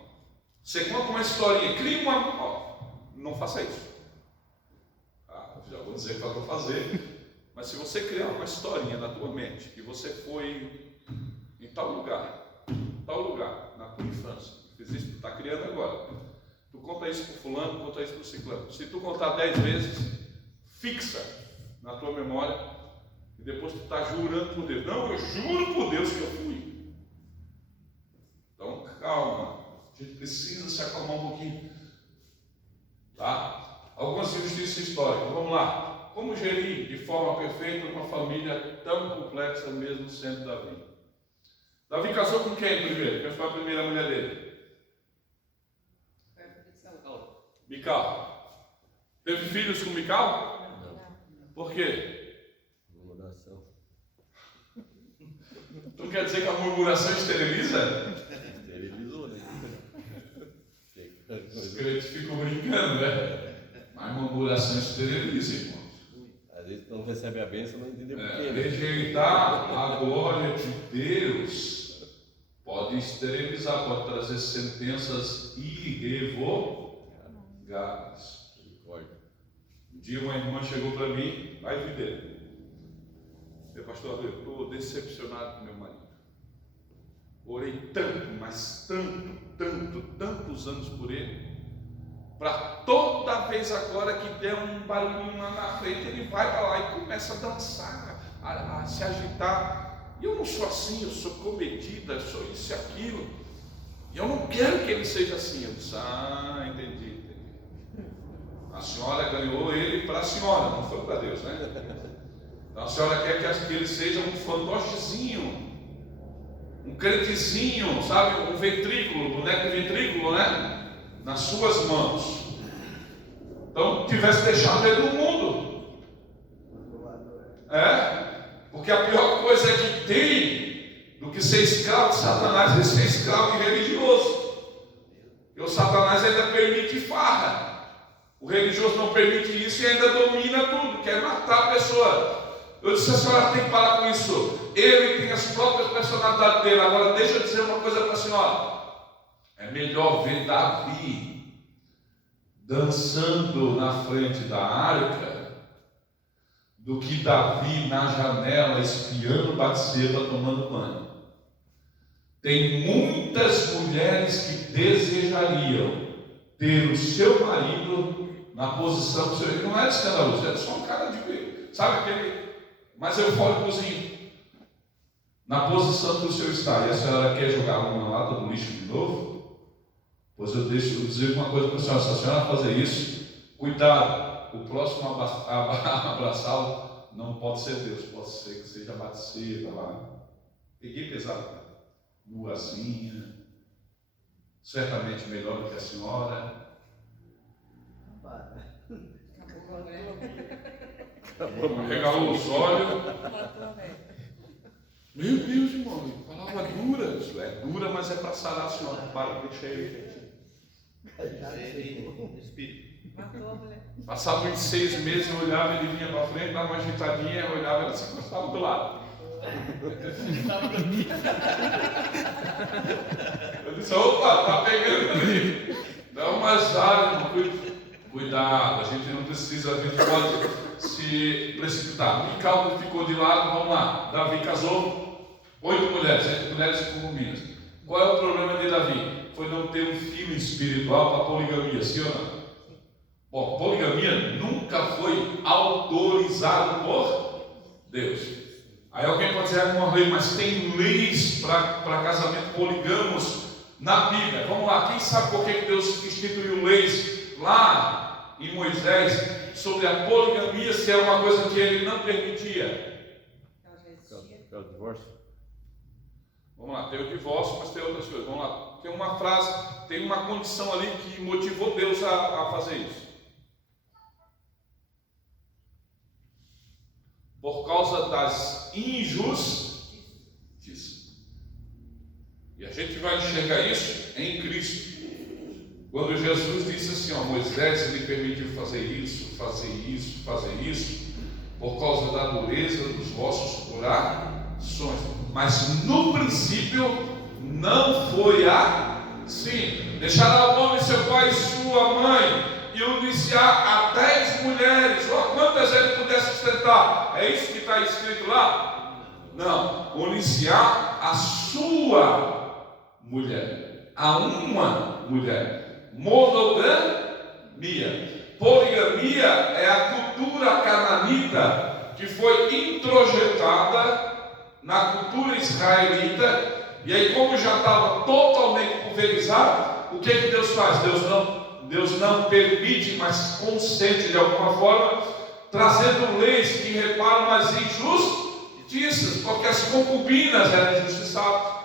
Você conta uma historinha, cria uma... não faça isso. Já vou dizer para não fazer. Mas se você criar uma historinha na tua mente, que você foi em tal lugar, na tua infância, fiz isso, tu está criando agora. Tu conta isso para o fulano, conta isso para o ciclano. Se tu contar 10 vezes, fixa na tua memória, e depois tu está jurando por Deus. Não, eu juro por Deus que eu fui. Então, calma. A gente precisa se acalmar um pouquinho. Tá? Algumas injustiças históricas. Vamos lá. Como gerir de forma perfeita uma família tão complexa, mesmo sendo Davi? Davi casou com quem primeiro? Quem foi a primeira mulher dele? Mical. Teve filhos com Mical? Não. Por quê? Murmuração. Tu quer dizer que a murmuração esteriliza? Esterilizou, né? Os crentes ficam brincando, né? Mas murmuração esteriliza, irmão. Às vezes não recebe a bênção, não entende por quê. Rejeitar a glória de Deus pode esterilizar, pode trazer sentenças irrevogáveis. Um dia uma irmã chegou para mim, lá em Videira. Meu pastor, eu estou decepcionado com meu marido. Orei tanto, mas tantos anos por ele, para toda vez agora que der um barulhinho lá na frente, ele vai para lá e começa a dançar, a se agitar. E eu não sou assim, eu sou comedida, eu sou isso e aquilo. E eu não quero que ele seja assim. Eu disse, entendi. A senhora ganhou ele para a senhora, não foi para Deus, né? Então a senhora quer que ele seja um fantochezinho, um cretezinho, sabe? Um ventrículo, boneco ventrículo, né? Nas suas mãos. Então, tivesse deixado ele no mundo. Porque a pior coisa que tem do que ser escravo de Satanás é ser escravo de religioso. E o Satanás ainda permite farra. O religioso não permite isso e ainda domina tudo, quer matar a pessoa. Eu disse, a senhora tem que parar com isso. Ele tem as próprias personalidades dele. Agora, deixa eu dizer uma coisa para a senhora. É melhor ver Davi dançando na frente da arca do que Davi na janela espiando Batseba tomando banho. Tem muitas mulheres que desejariam ter o seu marido na posição do seu. Ele não é escandaloso, é só um cara de. Sabe aquele mais eufóricozinho. Na posição que o senhor está. E a senhora quer jogar uma lata do lixo de novo? Pois eu deixo dizer uma coisa para a senhora. Se a senhora fazer isso, cuidado. O próximo a abraçá-lo não pode ser Deus, pode ser que seja Batseba lá. Peguei pesado. Nuazinha, certamente melhor do que a senhora. Regalou os olhos. Meu Deus, irmão, palavra dura. Isso é dura, mas é para sarar a senhora. Para, deixa ele, Espírito. Passava uns 6 meses, eu olhava, ele vinha para frente, dava uma agitadinha, eu olhava, ela se encostava do lado. Eu disse, opa, tá pegando ali. Dá umas áreas, cuidado, a gente não precisa, a gente pode se precipitar. Mical ficou de lado, vamos lá. Davi casou 8 mulheres, 7 mulheres e concubinas. Qual é o problema de Davi? Foi não ter um filho espiritual para poligamia, sim ou não? Bom, poligamia nunca foi autorizado por Deus. Aí alguém pode dizer, não lei, mas tem leis para casamento poligamos na Bíblia. Vamos lá, quem sabe por que Deus instituiu leis lá em Moisés sobre a poligamia, se é uma coisa que ele não permitia? É o divórcio. Vamos lá, tem o divórcio, mas tem outras coisas. Vamos lá, tem uma frase, tem uma condição ali que motivou Deus a fazer isso. Por causa das injustiças. E a gente vai enxergar isso em Cristo. Quando Jesus disse assim, ó, Moisés lhe permitiu fazer isso, por causa da dureza dos vossos corações. Mas no princípio não foi assim. Deixará o homem seu pai e sua mãe, e uniciar a 10 mulheres, ou a quantas ele puder sustentar. É isso que está escrito lá? Não, uniciar a sua mulher, a uma mulher. Monogamia. Poligamia é a cultura cananita que foi introjetada na cultura israelita, e aí como já estava totalmente pulverizado, o que Deus faz? Deus não permite, mas consente de alguma forma, trazendo leis que reparam nas injustiças, porque as concubinas eram injustiçadas.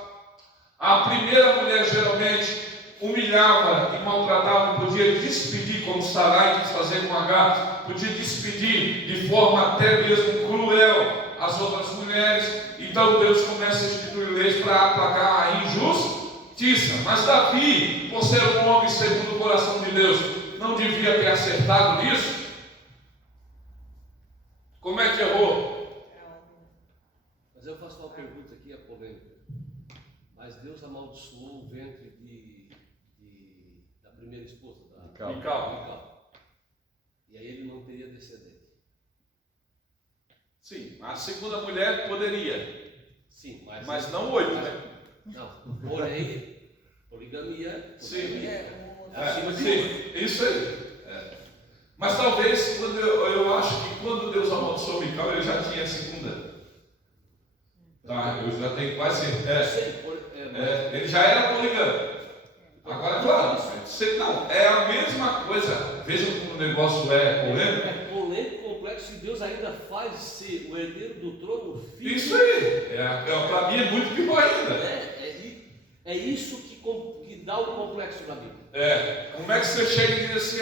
A primeira mulher geralmente humilhava e maltratava, podia despedir, como Sarai quis fazer com Agar, podia despedir de forma até mesmo cruel as outras mulheres. Então Deus começa a instituir leis para aplacar a injustiça. Mas Davi, por ser um homem segundo o coração de Deus, não devia ter acertado nisso? Como é que errou? Mas eu faço uma pergunta aqui, é polêmica. Mas Deus amaldiçoou o ventre da primeira esposa, da Mical. E aí ele não teria descendente. Sim, a segunda mulher poderia. Sim, mas não 8, né? Não, porém, poligamia. Sim. Acima de sim, isso aí. Mas talvez, quando eu acho que quando Deus amaldiçoou Mical, ele já tinha a segunda. Tá, eu já tenho quase certeza. Ele já era poligâmico. Agora, claro, não, é a mesma coisa. Vejam como o negócio é polêmico. É polêmico, complexo, e Deus ainda faz ser o herdeiro do trono filho. Isso aí. Para mim é muito pior ainda. É isso que dá o complexo da Bíblia. Como é que você chega e diz assim,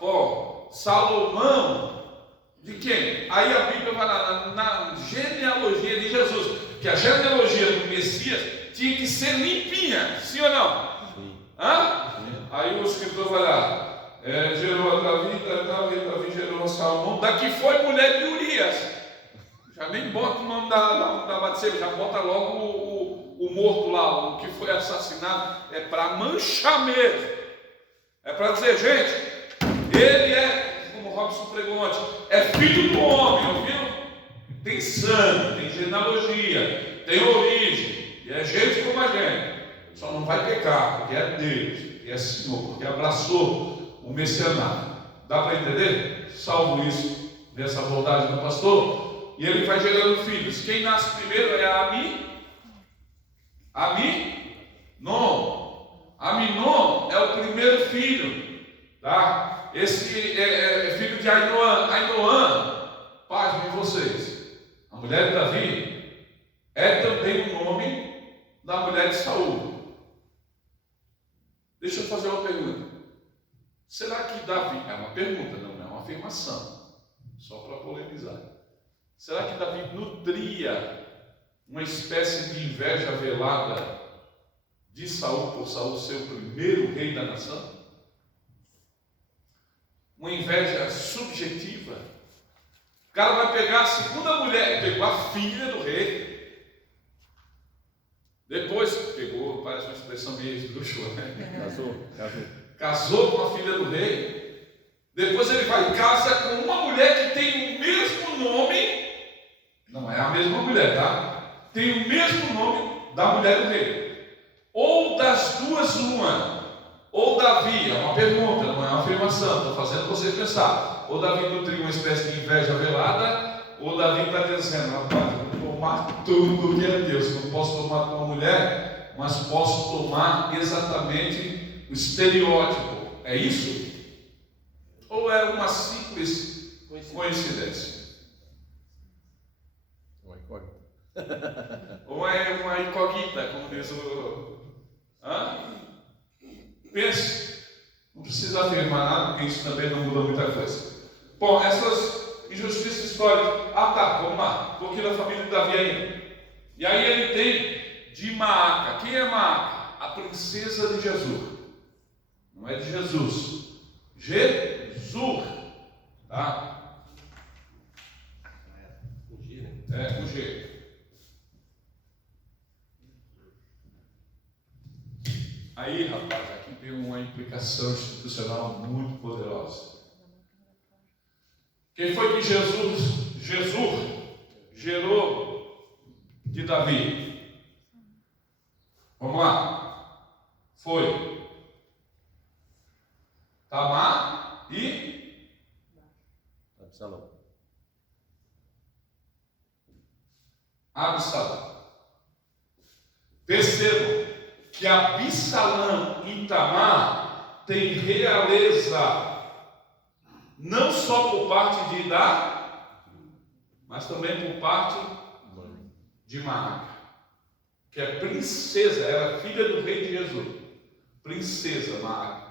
ó, Salomão, de quem? Aí a Bíblia vai lá na genealogia de Jesus, que a genealogia do Messias tinha que ser limpinha, sim ou não? Sim. Aí o escritor vai lá, gerou a Davi gerou a Salomão, daqui foi mulher de Urias. Já nem bota o nome da Batseba, já bota logo o morto lá, o que foi assassinado. É para manchar mesmo. É para dizer, gente, ele é, como o Robson pregou ontem, é filho do homem, ouviu? Tem sangue, tem genealogia, tem origem, e é gente como a gente. vai pecar, porque é Deus, porque é Senhor, porque abraçou o messianato. Dá para entender? Salvo isso, nessa abordagem do pastor. E ele vai gerando filhos. Quem nasce primeiro é Aminon é o primeiro filho, tá? Esse é filho de Ainoã, pasmem vocês. A mulher de Davi é também o nome da mulher de Saul. Deixa eu fazer uma pergunta. Será que Davi, é uma pergunta, não é uma afirmação, só para polemizar. Será que Davi nutria uma espécie de inveja velada de Saul por Saul ser o primeiro rei da nação? Uma inveja subjetiva. O cara vai pegar a segunda mulher, pegou a filha do rei, depois pegou, parece uma expressão meio esdrúxula, né? Casou com a filha do rei, depois ele vai e casa com uma mulher que tem o mesmo nome, não é a mesma mulher, tá? Tem o mesmo nome da mulher do rei. Ou das duas uma, ou Davi, é uma pergunta, não é uma afirmação, estou fazendo você pensar. Ou Davi nutria uma espécie de inveja velada, ou Davi está dizendo, rapaz, eu vou tomar tudo que é Deus, não posso tomar com uma mulher, mas posso tomar exatamente o estereótipo. É isso? Ou é uma simples coincidência? Ou é uma incógnita, como diz o... Pense. Não precisa afirmar nada, porque isso também não muda muita coisa. Bom, essas injustiças históricas. Tá, vamos lá. Estou aqui na família de Davi ainda. E aí ele tem de Maaca. Quem é Maaca? A princesa de Jesus. Não é de Jesus. Jesus. Tá? Com G, né? É, com G. Aí, rapaz, aqui tem uma implicação institucional muito poderosa. Quem foi que Jesus gerou de Davi? Vamos lá. Foi Tamar e Absalão. Percebam que Absalão e Tamar têm realeza, não só por parte de Idá, mas também por parte de Maaca, que é princesa, era filha do rei de Jesus, princesa Maaca.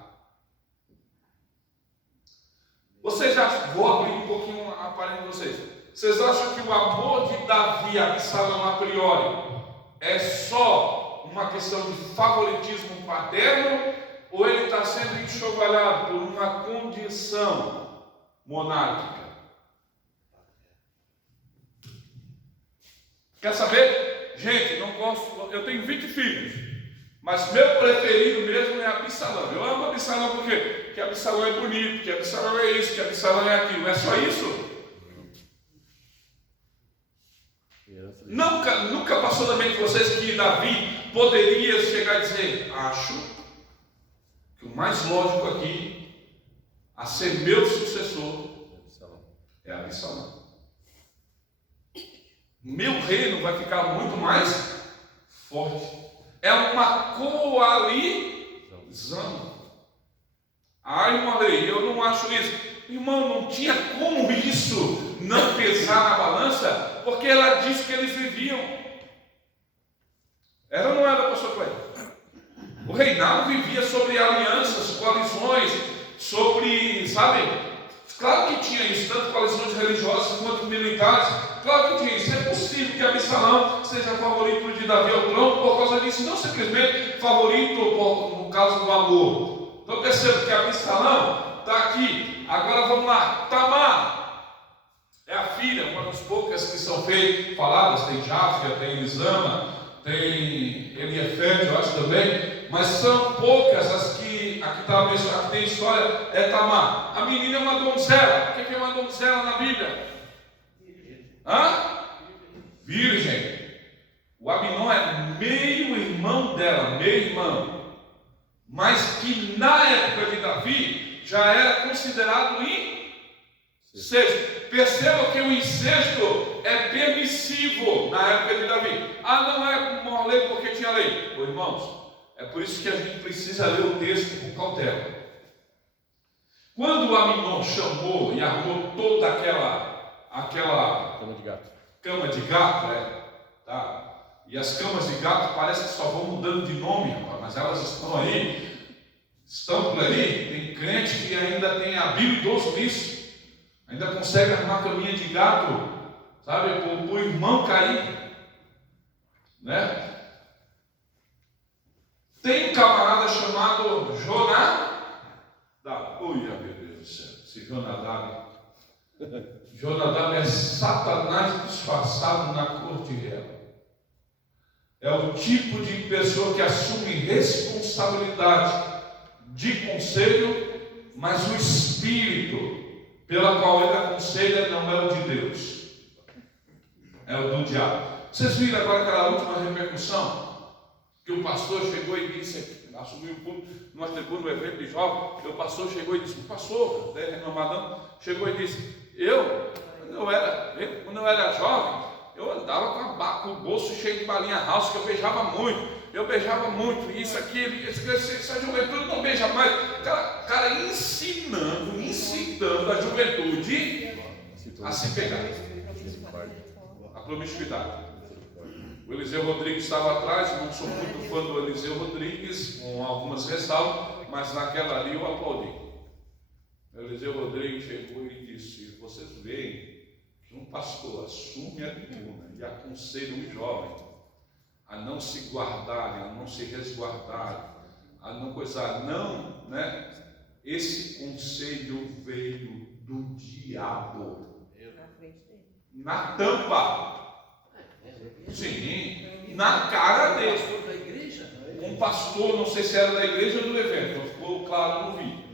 Vocês acham, vou abrir um pouquinho a parede de vocês, vocês acham que o amor de Davi a Absalão a priori é só uma questão de favoritismo paterno, ou ele está sendo enxovalhado por uma condição monárquica? Quer saber? Gente, não gosto, eu tenho 20 filhos, mas meu preferido mesmo é Absalão. Eu amo Absalão porque Absalão é bonito, que Absalão é isso, que Absalão é aquilo. Não é só isso? Nunca passou na mente de vocês que Davi poderia chegar e dizer: acho que o mais lógico aqui a ser meu sucessor é Absalão. Meu reino vai ficar muito mais forte. É uma coalizão. Irmão Rei, eu não acho isso. Irmão, não tinha como isso não pesar na balança, porque ela disse que eles viviam. Era ou não era, pastor Cleber? O reinado vivia sobre alianças, coalizões, sobre, sabe? Claro que tinha isso, tanto coalizões religiosas quanto militares. Claro que tinha isso. É possível que Absalão seja favorito de Davi ao trono por causa disso, não simplesmente favorito no caso do amor. Então perceba que Absalão está aqui. Agora vamos lá. Tamar é a filha, uma das poucas que são faladas. Tem Jáfia, tem Elisama, tem Eliefete, eu acho também. Mas são poucas as que aqui tem história, é Tamar. A menina é uma donzela. O que é uma donzela na Bíblia? Virgem. O Aminon é meio irmão dela, meu irmão, mas que na época de Davi já era considerado incesto. Perceba que o incesto é permissivo na época de Davi. Não é uma lei porque tinha lei. Irmãos, é por isso que a gente precisa ler o texto com cautela. Quando Aminon chamou e arrumou toda aquela Cama de gato. tá? E as camas de gato parece que só vão mudando de nome, mas elas estão por aí. Tem crente que ainda tem habilidoso nisso, ainda consegue arrumar caminha de gato, sabe, para o irmão cair, né? Tem um camarada chamado Jonadab. Ui, meu Deus do céu, esse Jonadab é Satanás disfarçado na corte real. É o tipo de pessoa que assume responsabilidade de conselho, mas o espírito pela qual ele aconselha não é o de Deus, é o do diabo. Vocês viram agora aquela última repercussão? Que o pastor chegou e disse, assumiu o público, nós temos no evento de jovens, o pastor chegou e disse, o pastor, renomadão, chegou e disse, quando eu era jovem, eu andava com o bolso cheio de balinha house, que eu beijava muito, isso, aquilo, essa juventude não beija mais. Cara incitando a juventude a se pegar, a promiscuidade. O Eliseu Rodrigues estava atrás, não sou muito fã do Eliseu Rodrigues, com algumas ressalvas, mas naquela ali eu aplaudi. O Eliseu Rodrigues chegou e disse, vocês veem que um pastor assume a tribuna e aconselha um jovem a não se guardarem, a não se resguardarem, a não coisar, né? Esse conselho veio do diabo. Na tampa. Sim, na cara dele. Um pastor, não sei se era da igreja ou do evento, ficou claro no vídeo.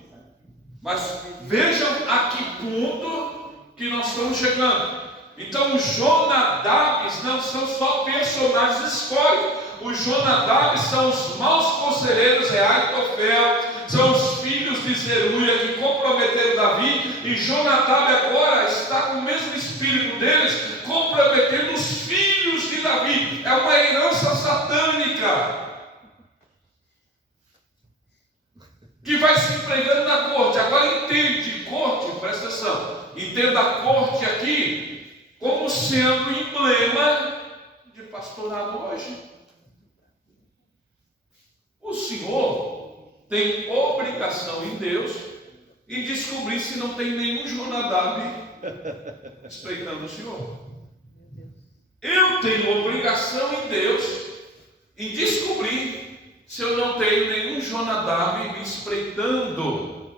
Mas vejam a que ponto que nós estamos chegando. Então, os Jonadabes não são só personagens históricos. Os Jonadabes são os maus conselheiros reais de Tofel, são os filhos de Zeruia que comprometeram Davi, e Jonadab agora está com o mesmo espírito deles, comprometendo os filhos de Davi. É uma herança satânica que vai se empregando na corte. Agora entende, corte, presta atenção, entenda a corte aqui como sendo emblema de pastorado hoje. O Senhor tem obrigação em Deus em descobrir se não tem nenhum Jonadab espreitando o Senhor. Eu tenho obrigação em Deus em descobrir se eu não tenho nenhum Jonadab me espreitando,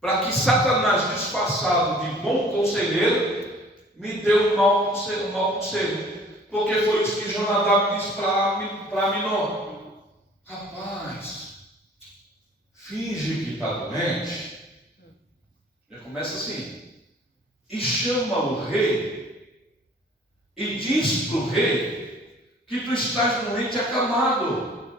para que Satanás, disfarçado de bom conselheiro, me deu um mau conselho. Porque foi isso que Jonadab disse para Aminon. Rapaz, finge que está doente. Já começa assim. E chama o rei e diz para o rei que tu estás doente acamado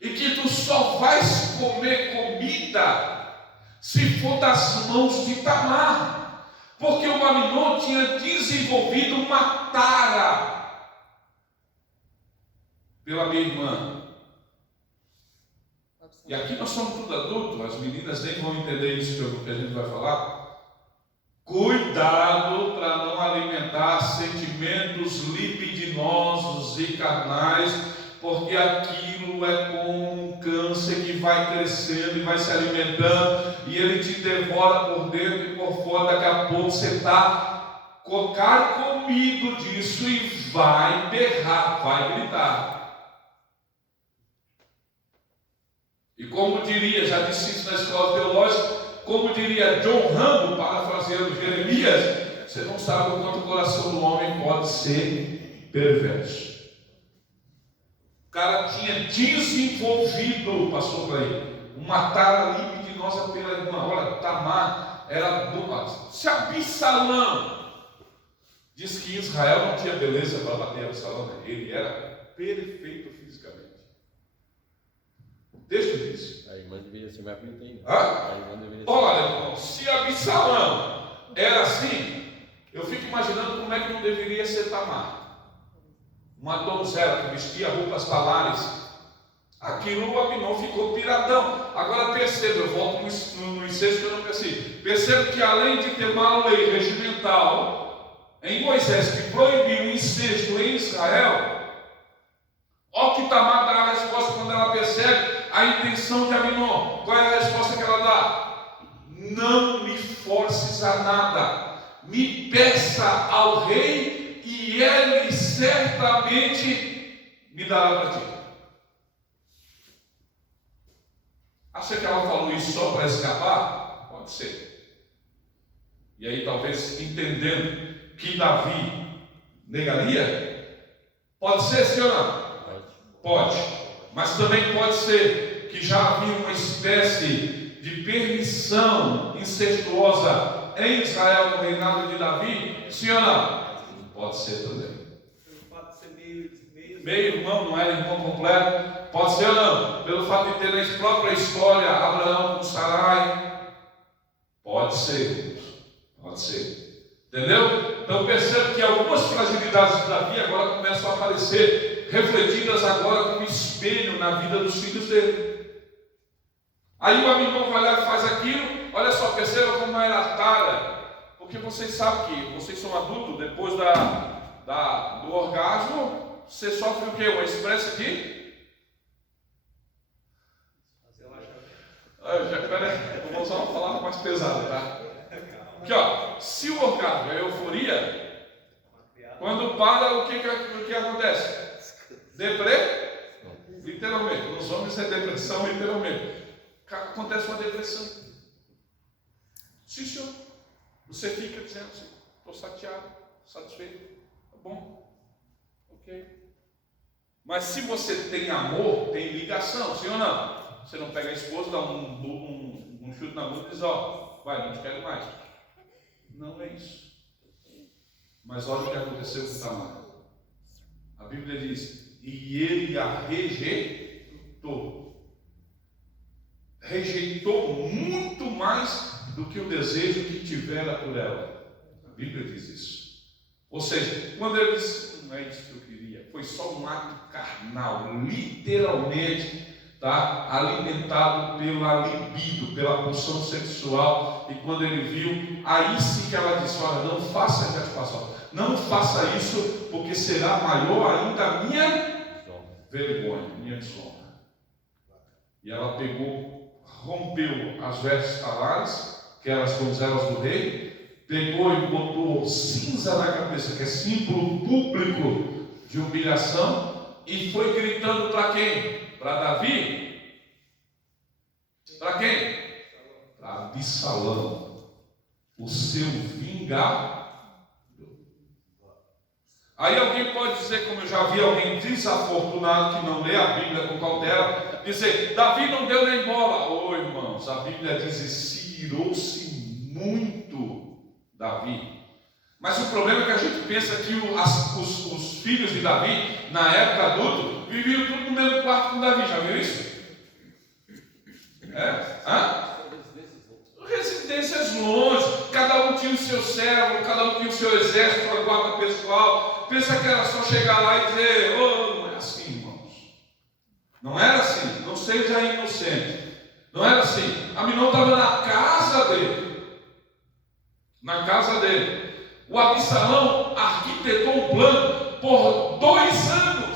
e que tu só vais comer comida se for das mãos de Tamar, porque o Aminon tinha desenvolvido uma tara pela minha irmã. E aqui nós somos tudo adultos, as meninas nem vão entender isso que a gente vai falar. Cuidado para não alimentar sentimentos libidinosos e carnais, porque aquilo é como um câncer que vai crescendo e vai se alimentando, e ele te devora por dentro e por fora. Daqui a pouco você está carcomido disso e vai berrar, vai gritar. E como diria, já disse isso na escola teológica, como diria John Rambo, parafraseando Jeremias, você não sabe o quanto o coração do homem pode ser perverso. O cara tinha desenvolvido, passou por aí, uma tara libidinosa pela irmã. Olha, Tamar era boa. Se Absalão diz que Israel não tinha beleza para bater Absalão, ele era perfeito fisicamente. irmã deveria ser mais bonita ainda. Hã? A irmã deveria ser. Olha, irmão, se Absalão era assim, eu fico imaginando como é que não deveria ser Tamar. Uma donzela que vestia roupas talares. Aquilo o Aminon ficou piradão. Agora perceba, eu volto no incesto que eu não percebi. Perceba que além de ter uma lei regimental em Moisés que proibiu o incesto em Israel, olha que Tamar dá a resposta quando ela percebe a intenção de Aminon. Qual é a resposta que ela dá? Não me forces a nada, me peça ao rei e ele certamente me dará para ti. Acha que ela falou isso só para escapar? Pode ser. E aí talvez entendendo que Davi negaria? Pode ser, sim ou não? Pode. Mas também pode ser que já havia uma espécie de permissão incestuosa em Israel no reinado de Davi? Sim ou não? Pode ser também. Pelo fato de ser Meio irmão, não era irmão completo. Pode ser ou não? Pelo fato de ter na própria história Abraão com Sarai. Pode ser. Pode ser. Entendeu? Então percebe que algumas fragilidades de Davi agora começam a aparecer, refletidas agora como espelho na vida dos filhos dele. Aí o Aminon vai lá e faz aquilo. Olha só, perceba como era a tara. Porque vocês sabem que vocês são adultos, depois do orgasmo, você sofre o quê? Uma espécie de... Peraí, eu vou usar uma palavra mais pesada, tá? Aqui, ó, se o orgasmo é euforia, quando para, o que acontece? Deprê? Literalmente. Nos homens é depressão, literalmente. Acontece uma depressão. Sim, senhor. Você fica dizendo assim, estou chateado, satisfeito, tá bom, ok. Mas se você tem amor, tem ligação, sim ou não? Você não pega a esposa, dá um chute na bunda e diz, ó, vai, não te quero mais. Não é isso. Mas olha o que aconteceu com Tamar. A Bíblia diz, e ele a rejeitou. Rejeitou muito mais do que o desejo que tivera por ela. A Bíblia diz isso. Ou seja, quando ele disse, não é isso que eu queria, foi só um ato carnal, literalmente, tá? Alimentado pela libido, pela pulsão sexual. E quando ele viu, aí sim que ela disse, olha, não faça gratificação, não faça isso, porque será maior ainda a minha vergonha, minha desonra. E ela pegou, rompeu as vestes talares, que eram as donzelas do rei, pegou e botou cinza na cabeça, que é símbolo público de humilhação, e foi gritando para quem? Para Davi? Para quem? Para Absalão, o seu vingador. Aí alguém pode dizer, como eu já vi alguém desafortunado que não lê a Bíblia com cautela, dizer, Davi não deu nem bola. Ô irmãos, a Bíblia diz, se irou-se muito Davi. Mas o problema é que a gente pensa que os filhos de Davi, na época adulto, viviam tudo no mesmo quarto com Davi. Já viu isso? Residências longe, cada um tinha o seu servo, cada um tinha o seu exército, a guarda pessoal. Pensa que era só chegar lá e dizer, não é assim, irmãos. Não era assim, não seja inocente. Não era assim. Aminon estava na casa dele. Na casa dele. O Absalão arquitetou um plano por 2 anos.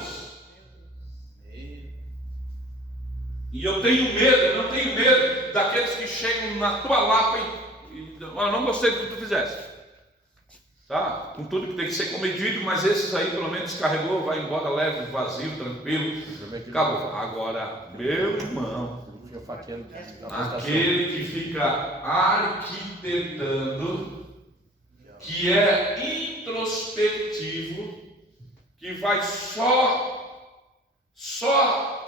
E eu tenho medo, não tenho medo daqueles que chegam na tua lapa e não gostei do que tu fizeste. Tá? Com tudo que tem que ser comedido, mas esses aí pelo menos carregou, vai embora leve, vazio, tranquilo. Acabou. Agora, meu irmão, aquele que fica arquitetando, que é introspectivo, que vai só,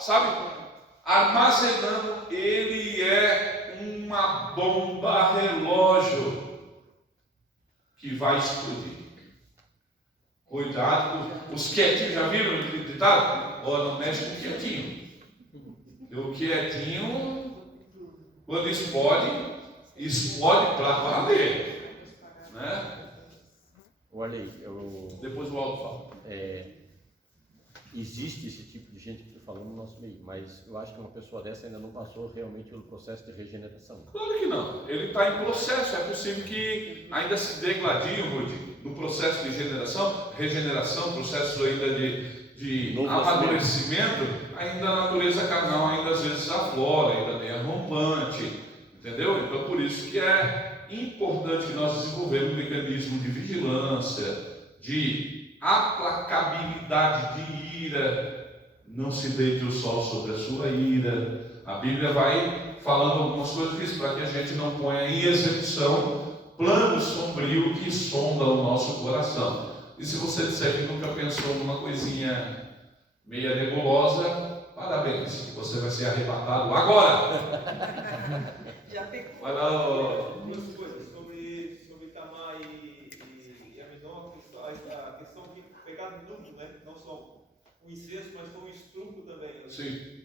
sabe, armazenando, ele é uma bomba relógio que vai explodir. Cuidado, os quietinhos, já viram o ditado? Não mexe com o quietinho. O quietinho Quando explode para valer. Né? Olha aí, Depois o Aldo fala. existe esse tipo de gente que está falando no nosso meio, mas eu acho que uma pessoa dessa ainda não passou realmente pelo processo de regeneração. Claro que não. Ele está em processo. É possível que ainda se degladie, Rudy, no processo de regeneração, processo ainda de amadurecimento, ainda a natureza carnal ainda às vezes aflora, ainda tem a rompante, entendeu? Então por isso que é importante nós desenvolvermos um mecanismo de vigilância, de aplacabilidade de ira. Não se deite o sol sobre a sua ira. A Bíblia vai falando algumas coisas disso, para que a gente não ponha em execução plano sombrio que sonda o nosso coração. E se você disser que nunca pensou numa coisinha meia nebulosa, parabéns, você vai ser arrebatado agora. Já pegou. Vai lá, Duas coisas sobre Tamar e Amidon, a questão de pecado duplo, né? Não só o incesto, mas foi o estupro também. Sim.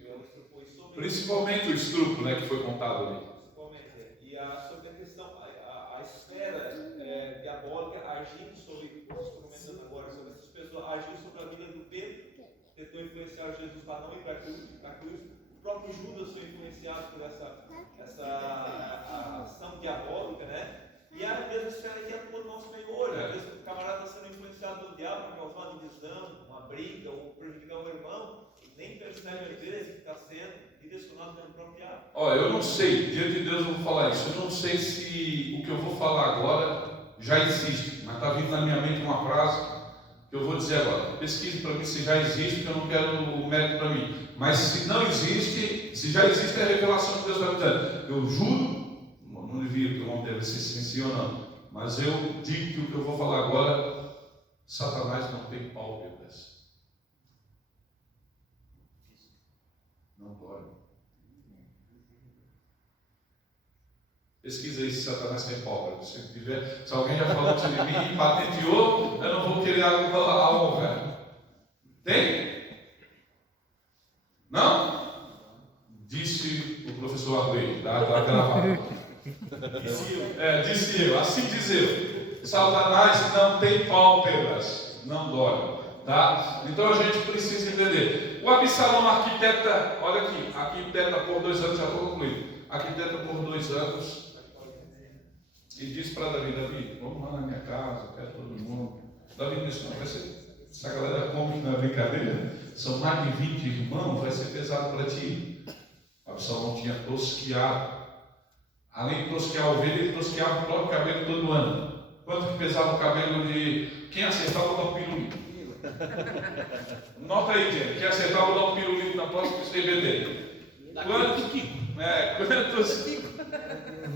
Sobre Principalmente o estupro, né, que foi contado ali. Principalmente. E sobre a questão, a esfera diabólica agindo sobre, vocês comentando agora, sobre essas pessoas, agindo sobre a vida do Pedro, tentou influenciar Jesus para não ir para a cruz. O próprio Judas foi influenciado por essa ação diabólica, né? E a mesma esfera que atua no nosso meio hoje. Às vezes o camarada está sendo influenciado pelo diabo para causar uma divisão, uma briga, ou prejudicar o irmão, e nem percebe às vezes que está sendo direcionado pelo próprio diabo. Olha, eu não sei, diante de Deus eu vou falar isso. Eu não sei se o que eu vou falar agora já existe, mas está vindo na minha mente uma frase que eu vou dizer agora. Pesquise para mim se já existe, porque eu não quero o mérito para mim. Mas se não existe, se já existe, é a revelação que Deus está me dando. Eu juro, não devia perguntar se sim ou não, mas eu digo que o que eu vou falar agora, Satanás não tem pálpebras. Não dói. Pesquisa aí se Satanás tem pálpebras. Se alguém já falou isso de mim e patenteou, eu não vou querer algo, velho. Tem? Não? Disse o professor Arley, está gravado. Disse eu, assim diz eu. Satanás não tem pálpebras, não dói. Tá? Então a gente precisa entender. O Absalão arquiteta, olha aqui, arquiteta por 2 anos, já estou concluindo. Arquiteta por 2 anos. E disse para Davi, vamos lá na minha casa, eu quero todo mundo. Davi disse, não, vai ser, essa galera come na brincadeira, são mais de 20 irmãos, vai ser pesado para ti. Absalão tinha tosquiado. Além de tosquear a ovelha, ele tosqueava o próprio cabelo todo ano. Quanto que pesava o cabelo de quem acertava dar um pirulito? Nota aí, gente, quem acertava dar um pirulito na próxima CBD.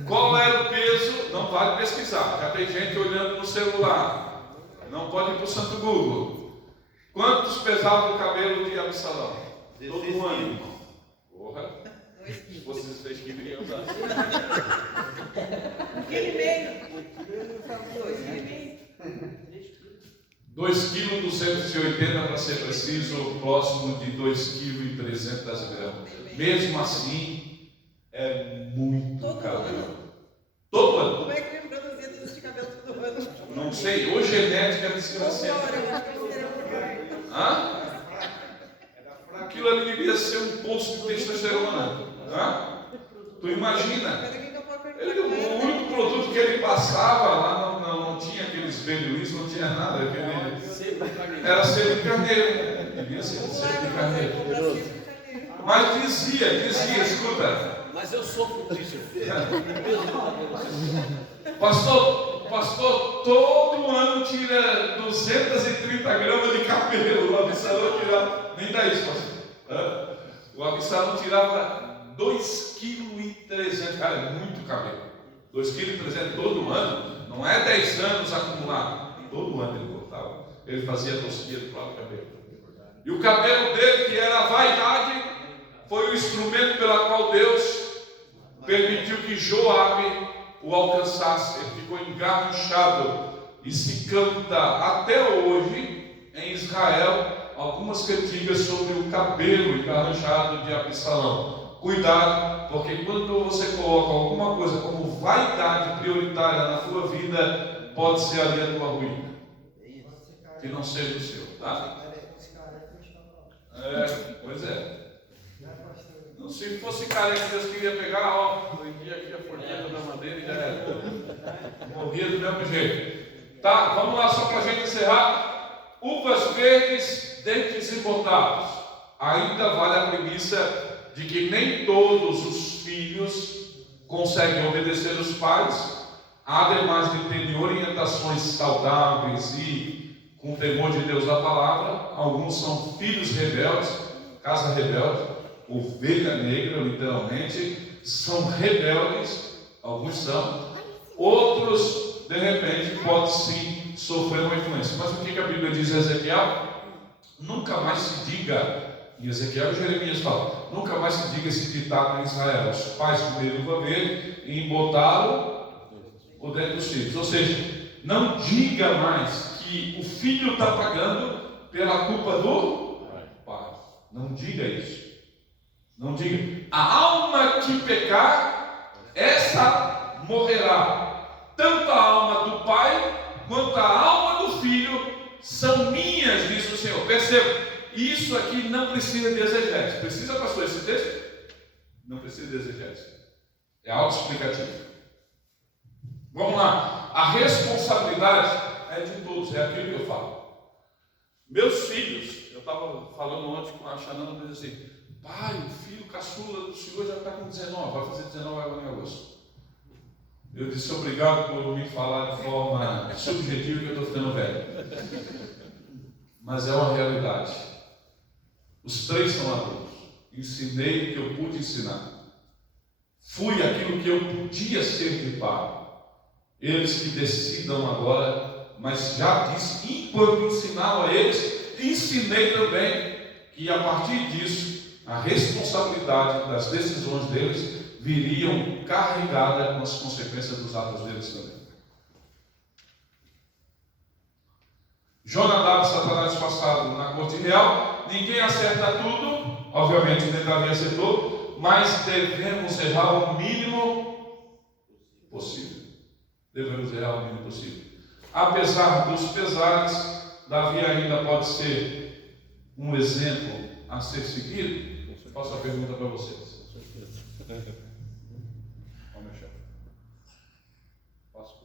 Qual era o peso? Não vale pesquisar, já tem gente olhando no celular. Não pode ir para o santo Google. Quantos pesava o cabelo de Absalão? Todo ano. Porra. Vocês 3 quilos iam usar. 1,5 kg. 2,280 kg para ser preciso, próximo de 2,300 kg. Mesmo assim, é muito cabelo. Ano? Todo ano. Como é que ele produzia todo esse cabelo todo ano? Não sei, ou genética é Toda desgraçada. hora, eu acho que eu seria por Hã? Aquilo ali devia ser um poço de testosterona. Hã? Tu imagina? O único produto que ele passava lá não tinha aqueles velhos, não tinha nada. Era sebo de carneiro. Devia ser sebo de carneiro. Mas dizia, escuta. Mas eu sofro disso. Pastor, todo ano tira 230 gramas de cabelo. O Absalão tirava, nem dá isso, pastor. O Absalão tirava 2,3 kg, cara, é muito cabelo. 2,3 kg todo ano, não é 10 anos acumulado. Todo ano ele cortava. Ele fazia tosquia do próprio cabelo. E o cabelo dele, que era a vaidade, foi o instrumento pela qual Deus permitiu que Joabe o alcançasse. Ele ficou engarruchado. E se canta até hoje em Israel algumas cantigas sobre o cabelo engarruchado de Absalão. cuidado, porque quando você coloca alguma coisa como vaidade prioritária na sua vida, pode ser ali a tua ruína, que não seja o seu, tá? Pois é. Não, se fosse careca, Deus queria pegar, ó, prendia aqui a forqueta da madeira e já era. Morria do mesmo jeito. Tá, vamos lá, só para a gente encerrar. Uvas verdes, dentes embotados. Ainda vale a premissa de que nem todos os filhos conseguem obedecer os pais, ademais de terem orientações saudáveis e com temor de Deus da palavra. Alguns são filhos rebeldes, casa rebelde, ovelha negra, literalmente, são rebeldes, alguns são, outros, de repente, podem sim sofrer uma influência. Mas o que a Bíblia diz em Ezequiel? Nunca mais se diga, em Ezequiel e Jeremias fala, nunca mais se diga esse ditado em Israel: os pais comeram uva verde e embotaram o dente dos filhos. Ou seja, não diga mais que o filho está pagando pela culpa do pai. Não diga isso. Não diga. A alma que pecar, essa morrerá. Tanto a alma do pai quanto a alma do filho são minhas, diz o Senhor. Perceba, isso aqui não precisa de exegese. Precisa, pastor, esse texto? Não precisa de exegese. É autoexplicativo. Vamos lá. A responsabilidade é de todos, é aquilo que eu falo. Meus filhos, eu estava falando ontem com a Xanana, disse assim: pai, o filho caçula do senhor já está com 19, vai fazer 19 agora em agosto. Eu disse: obrigado por me falar de forma subjetiva que eu estou ficando velho. Mas é uma realidade. Os três são adultos. Ensinei o que eu pude ensinar. Fui aquilo que eu podia ser de pai. Eles que decidam agora, mas já disse, enquanto ensinava a eles, ensinei também que a partir disso, a responsabilidade das decisões deles viriam carregada com as consequências dos atos deles também. Jonadab e Satanás disfarçado na corte real, ninguém acerta tudo, obviamente nem Davi acertou, mas devemos errar o mínimo possível. Devemos errar o mínimo possível. Apesar dos pesares, Davi ainda pode ser um exemplo a ser seguido. Eu faço a pergunta para vocês. Vamos mexer. Posso?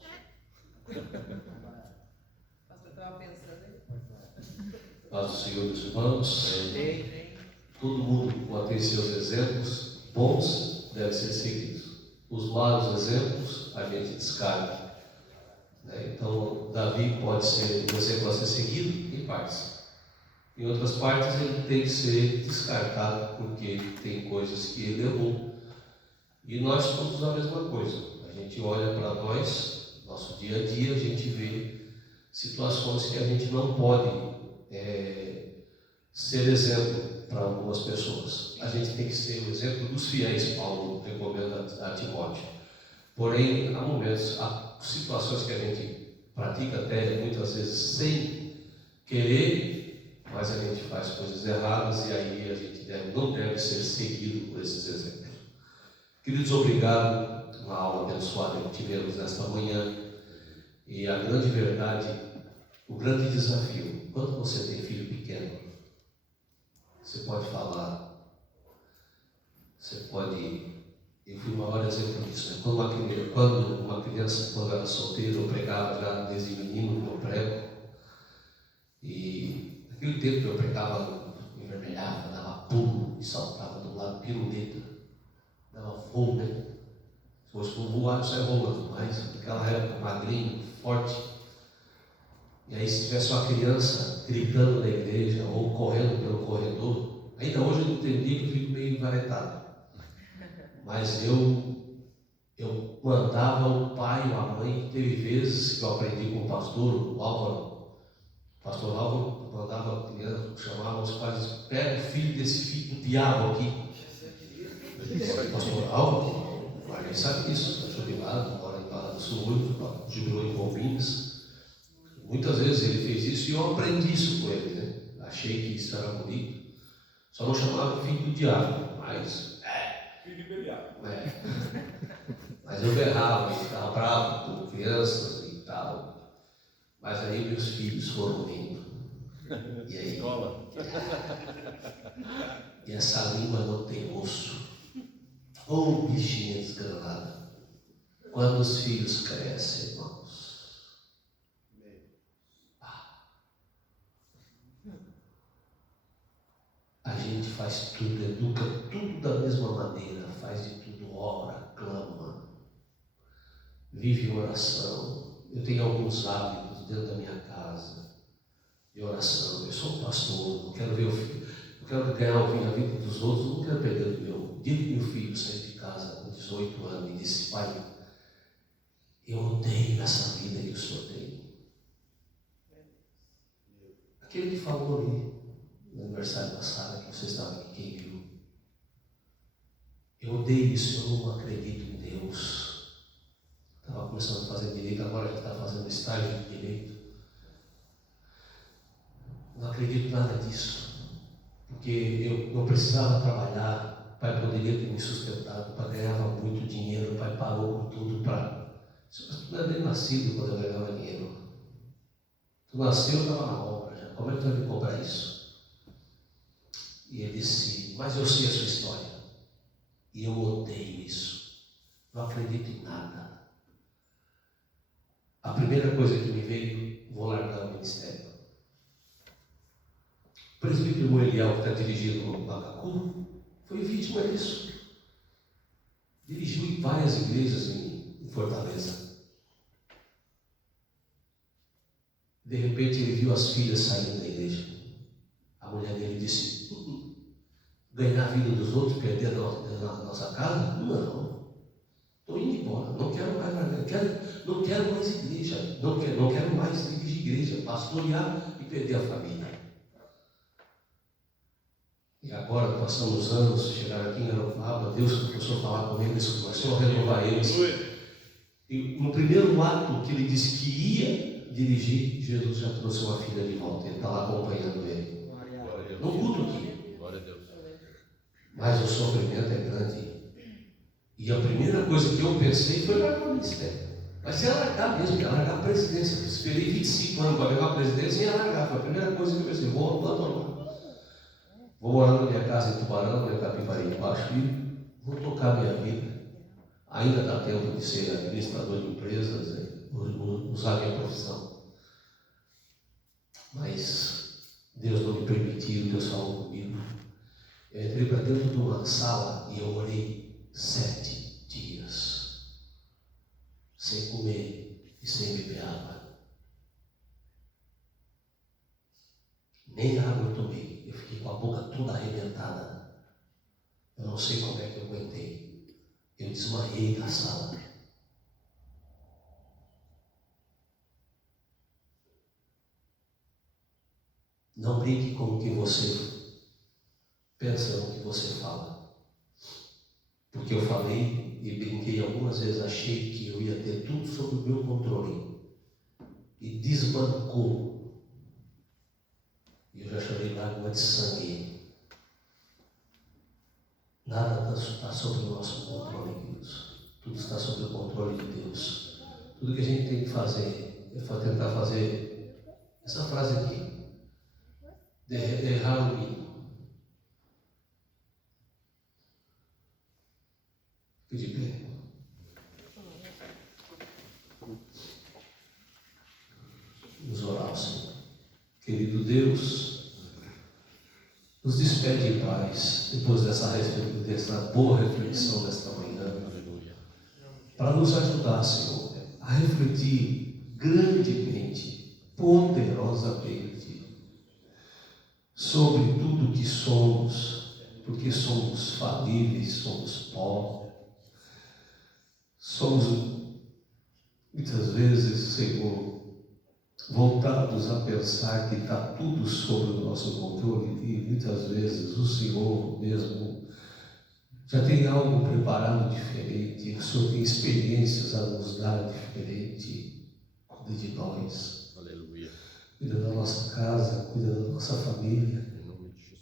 Pastor, estava pensando aí. Paz do Senhor dos irmãos. Todo mundo pode ter seus exemplos bons, deve ser seguidos. Os maus exemplos a gente descarta. Então, Davi pode ser um exemplo a ser seguido em partes. Em outras partes, ele tem que ser descartado porque tem coisas que ele errou. E nós somos a mesma coisa. A gente olha para nós, nosso dia a dia, a gente vê situações que a gente não pode ser exemplo para algumas pessoas. A gente tem que ser o exemplo dos fiéis, Paulo recomenda a Timóteo. Porém, há momentos, há situações que a gente pratica até muitas vezes sem querer, mas a gente faz coisas erradas e aí a gente não deve ser seguido por esses exemplos. Queridos, obrigado, uma aula abençoada que tivemos nesta manhã. E a grande verdade, o grande desafio, quando você tem filho pequeno, você pode falar, você pode... Eu fui o maior exemplo disso. Né? Quando uma criança, quando era solteira, eu pregava já desde menino, eu prego. E naquele tempo que eu pregava, me envermelhava, dava pulo e saltava do lado, piruleta, dava voo, né? Se fosse por voar, eu saia rolando, mas naquela época, magrinho, forte. E aí, se tivesse uma criança gritando na igreja ou correndo pelo corredor, ainda hoje eu entendi que eu fico meio envaretado. Mas eu mandava o pai ou a mãe. Teve vezes que eu aprendi com o pastor, o Álvaro. O pastor Álvaro mandava a criança, chamava os pais, pega o filho desse filho do diabo aqui. O pastor Álvaro, mas ele sabe disso, está jubilado, mora em Barra do Sul, jubilou em Bombinhas. Muitas vezes ele fez isso e eu aprendi isso com ele, né? Achei que isso era bonito. Só não chamava o filho do diabo, mas Filho imperial. Mas eu berrava, eu ficava bravo com crianças e tal. Mas aí meus filhos foram indo. E aí? Escola. E essa língua não tem osso. Ô bichinha desgranada. Quando os filhos crescem, irmãos. A gente faz tudo, educa tudo da mesma maneira, faz de tudo, ora, clama, vive oração. Eu tenho alguns hábitos dentro da minha casa de oração. Eu sou um pastor, não quero ver o filho, não quero ganhar a vida dos outros, não quero perder o meu. O dia que meu filho saiu de casa com 18 anos e disse: pai, eu odeio essa vida que o senhor tem. Aquele que falou ali no aniversário passado, que você estava aqui, quem viu? Eu odeio isso, eu não acredito em Deus. Estava começando a fazer direito, agora já está fazendo estágio de direito. Não acredito nada disso, porque eu não precisava trabalhar, o pai poderia ter me sustentado, o pai ganhava muito dinheiro, o pai pagou por tudo para... Tu não é nem nascido quando eu ganhava dinheiro. Tu nasceu, eu estava na obra já. Como é que tu vai me cobrar isso? E ele disse: mas eu sei a sua história. E eu odeio isso. Não acredito em nada. A primeira coisa que me veio: vou largar o ministério. O presbítero Moeliel, que está dirigindo o Macacu, foi vítima disso. Dirigiu em várias igrejas em Fortaleza. De repente ele viu as filhas saindo da igreja. A mulher dele disse: ganhar a vida dos outros, perder a nossa casa? Não. Estou indo embora. Não quero mais não quero mais igreja. Não quero mais dirigir igreja, pastorear e perder a família. E agora, passando os anos, chegaram aqui em Aropaba, Deus começou a falar com eles, começou a renovar eles. E no primeiro ato que ele disse que ia dirigir, Jesus já trouxe uma filha de volta. Ele está lá acompanhando ele. No culto aqui. Glória a Deus. Mas o sofrimento é grande. E a primeira coisa que eu pensei foi largar o ministério. Mas ia largar mesmo, ia largar a presidência. Esperei 25 anos para levar a presidência e ia largar. Foi a primeira coisa que eu pensei: vou abandonar. Vou morar na minha casa em Tubarão, na minha Capivari embaixo, e vou tocar a minha vida. Ainda dá tempo de ser administrador de empresas, usar a minha profissão. Mas Deus não me permitiu, Deus falou comigo. Eu entrei para dentro de uma sala e eu orei 7 dias, sem comer e sem beber água. Nem água eu tomei, eu fiquei com a boca toda arrebentada. Eu não sei como é que eu aguentei. Eu desmaiei na sala. Não brinque com o que você pensa, no que você fala. Porque eu falei e brinquei algumas vezes, achei que eu ia ter tudo sob o meu controle. E desbancou. E eu já chorei lágrima de sangue. Nada está sob o nosso controle, queridos. Tudo está sob o controle de Deus. Tudo que a gente tem que fazer é tentar fazer essa frase aqui. Errar o mínimo. Fique de pé. Vamos orar ao Senhor. Querido Deus, nos despede em paz, depois dessa boa reflexão desta manhã, para nos ajudar, Senhor, a refletir grandemente, poderosamente, sobre tudo que somos, porque somos falíveis, somos pó, somos muitas vezes, Senhor, voltados a pensar que está tudo sob o nosso controle, e muitas vezes o Senhor mesmo já tem algo preparado diferente, o Senhor tem experiências a nos dar diferente. Cuida de nós. Aleluia. Cuida da nossa casa, cuida da nossa família. Em nome de Jesus.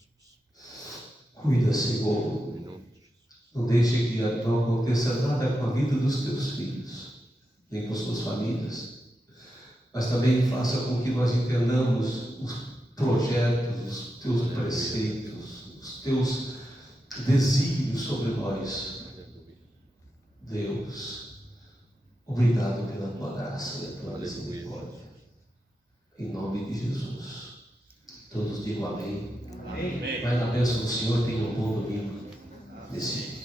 Cuida, Senhor, Em nome de Jesus. Não deixe que não aconteça nada com a vida dos teus filhos, nem com suas famílias. Mas também faça com que nós entendamos os projetos, os teus preceitos, os teus desígnios sobre nós. Deus, obrigado pela tua graça e a tua misericórdia. Em nome de Jesus. Todos digam amém. Amém. Vai na bênção do Senhor, tenha um bom domingo nesse dia.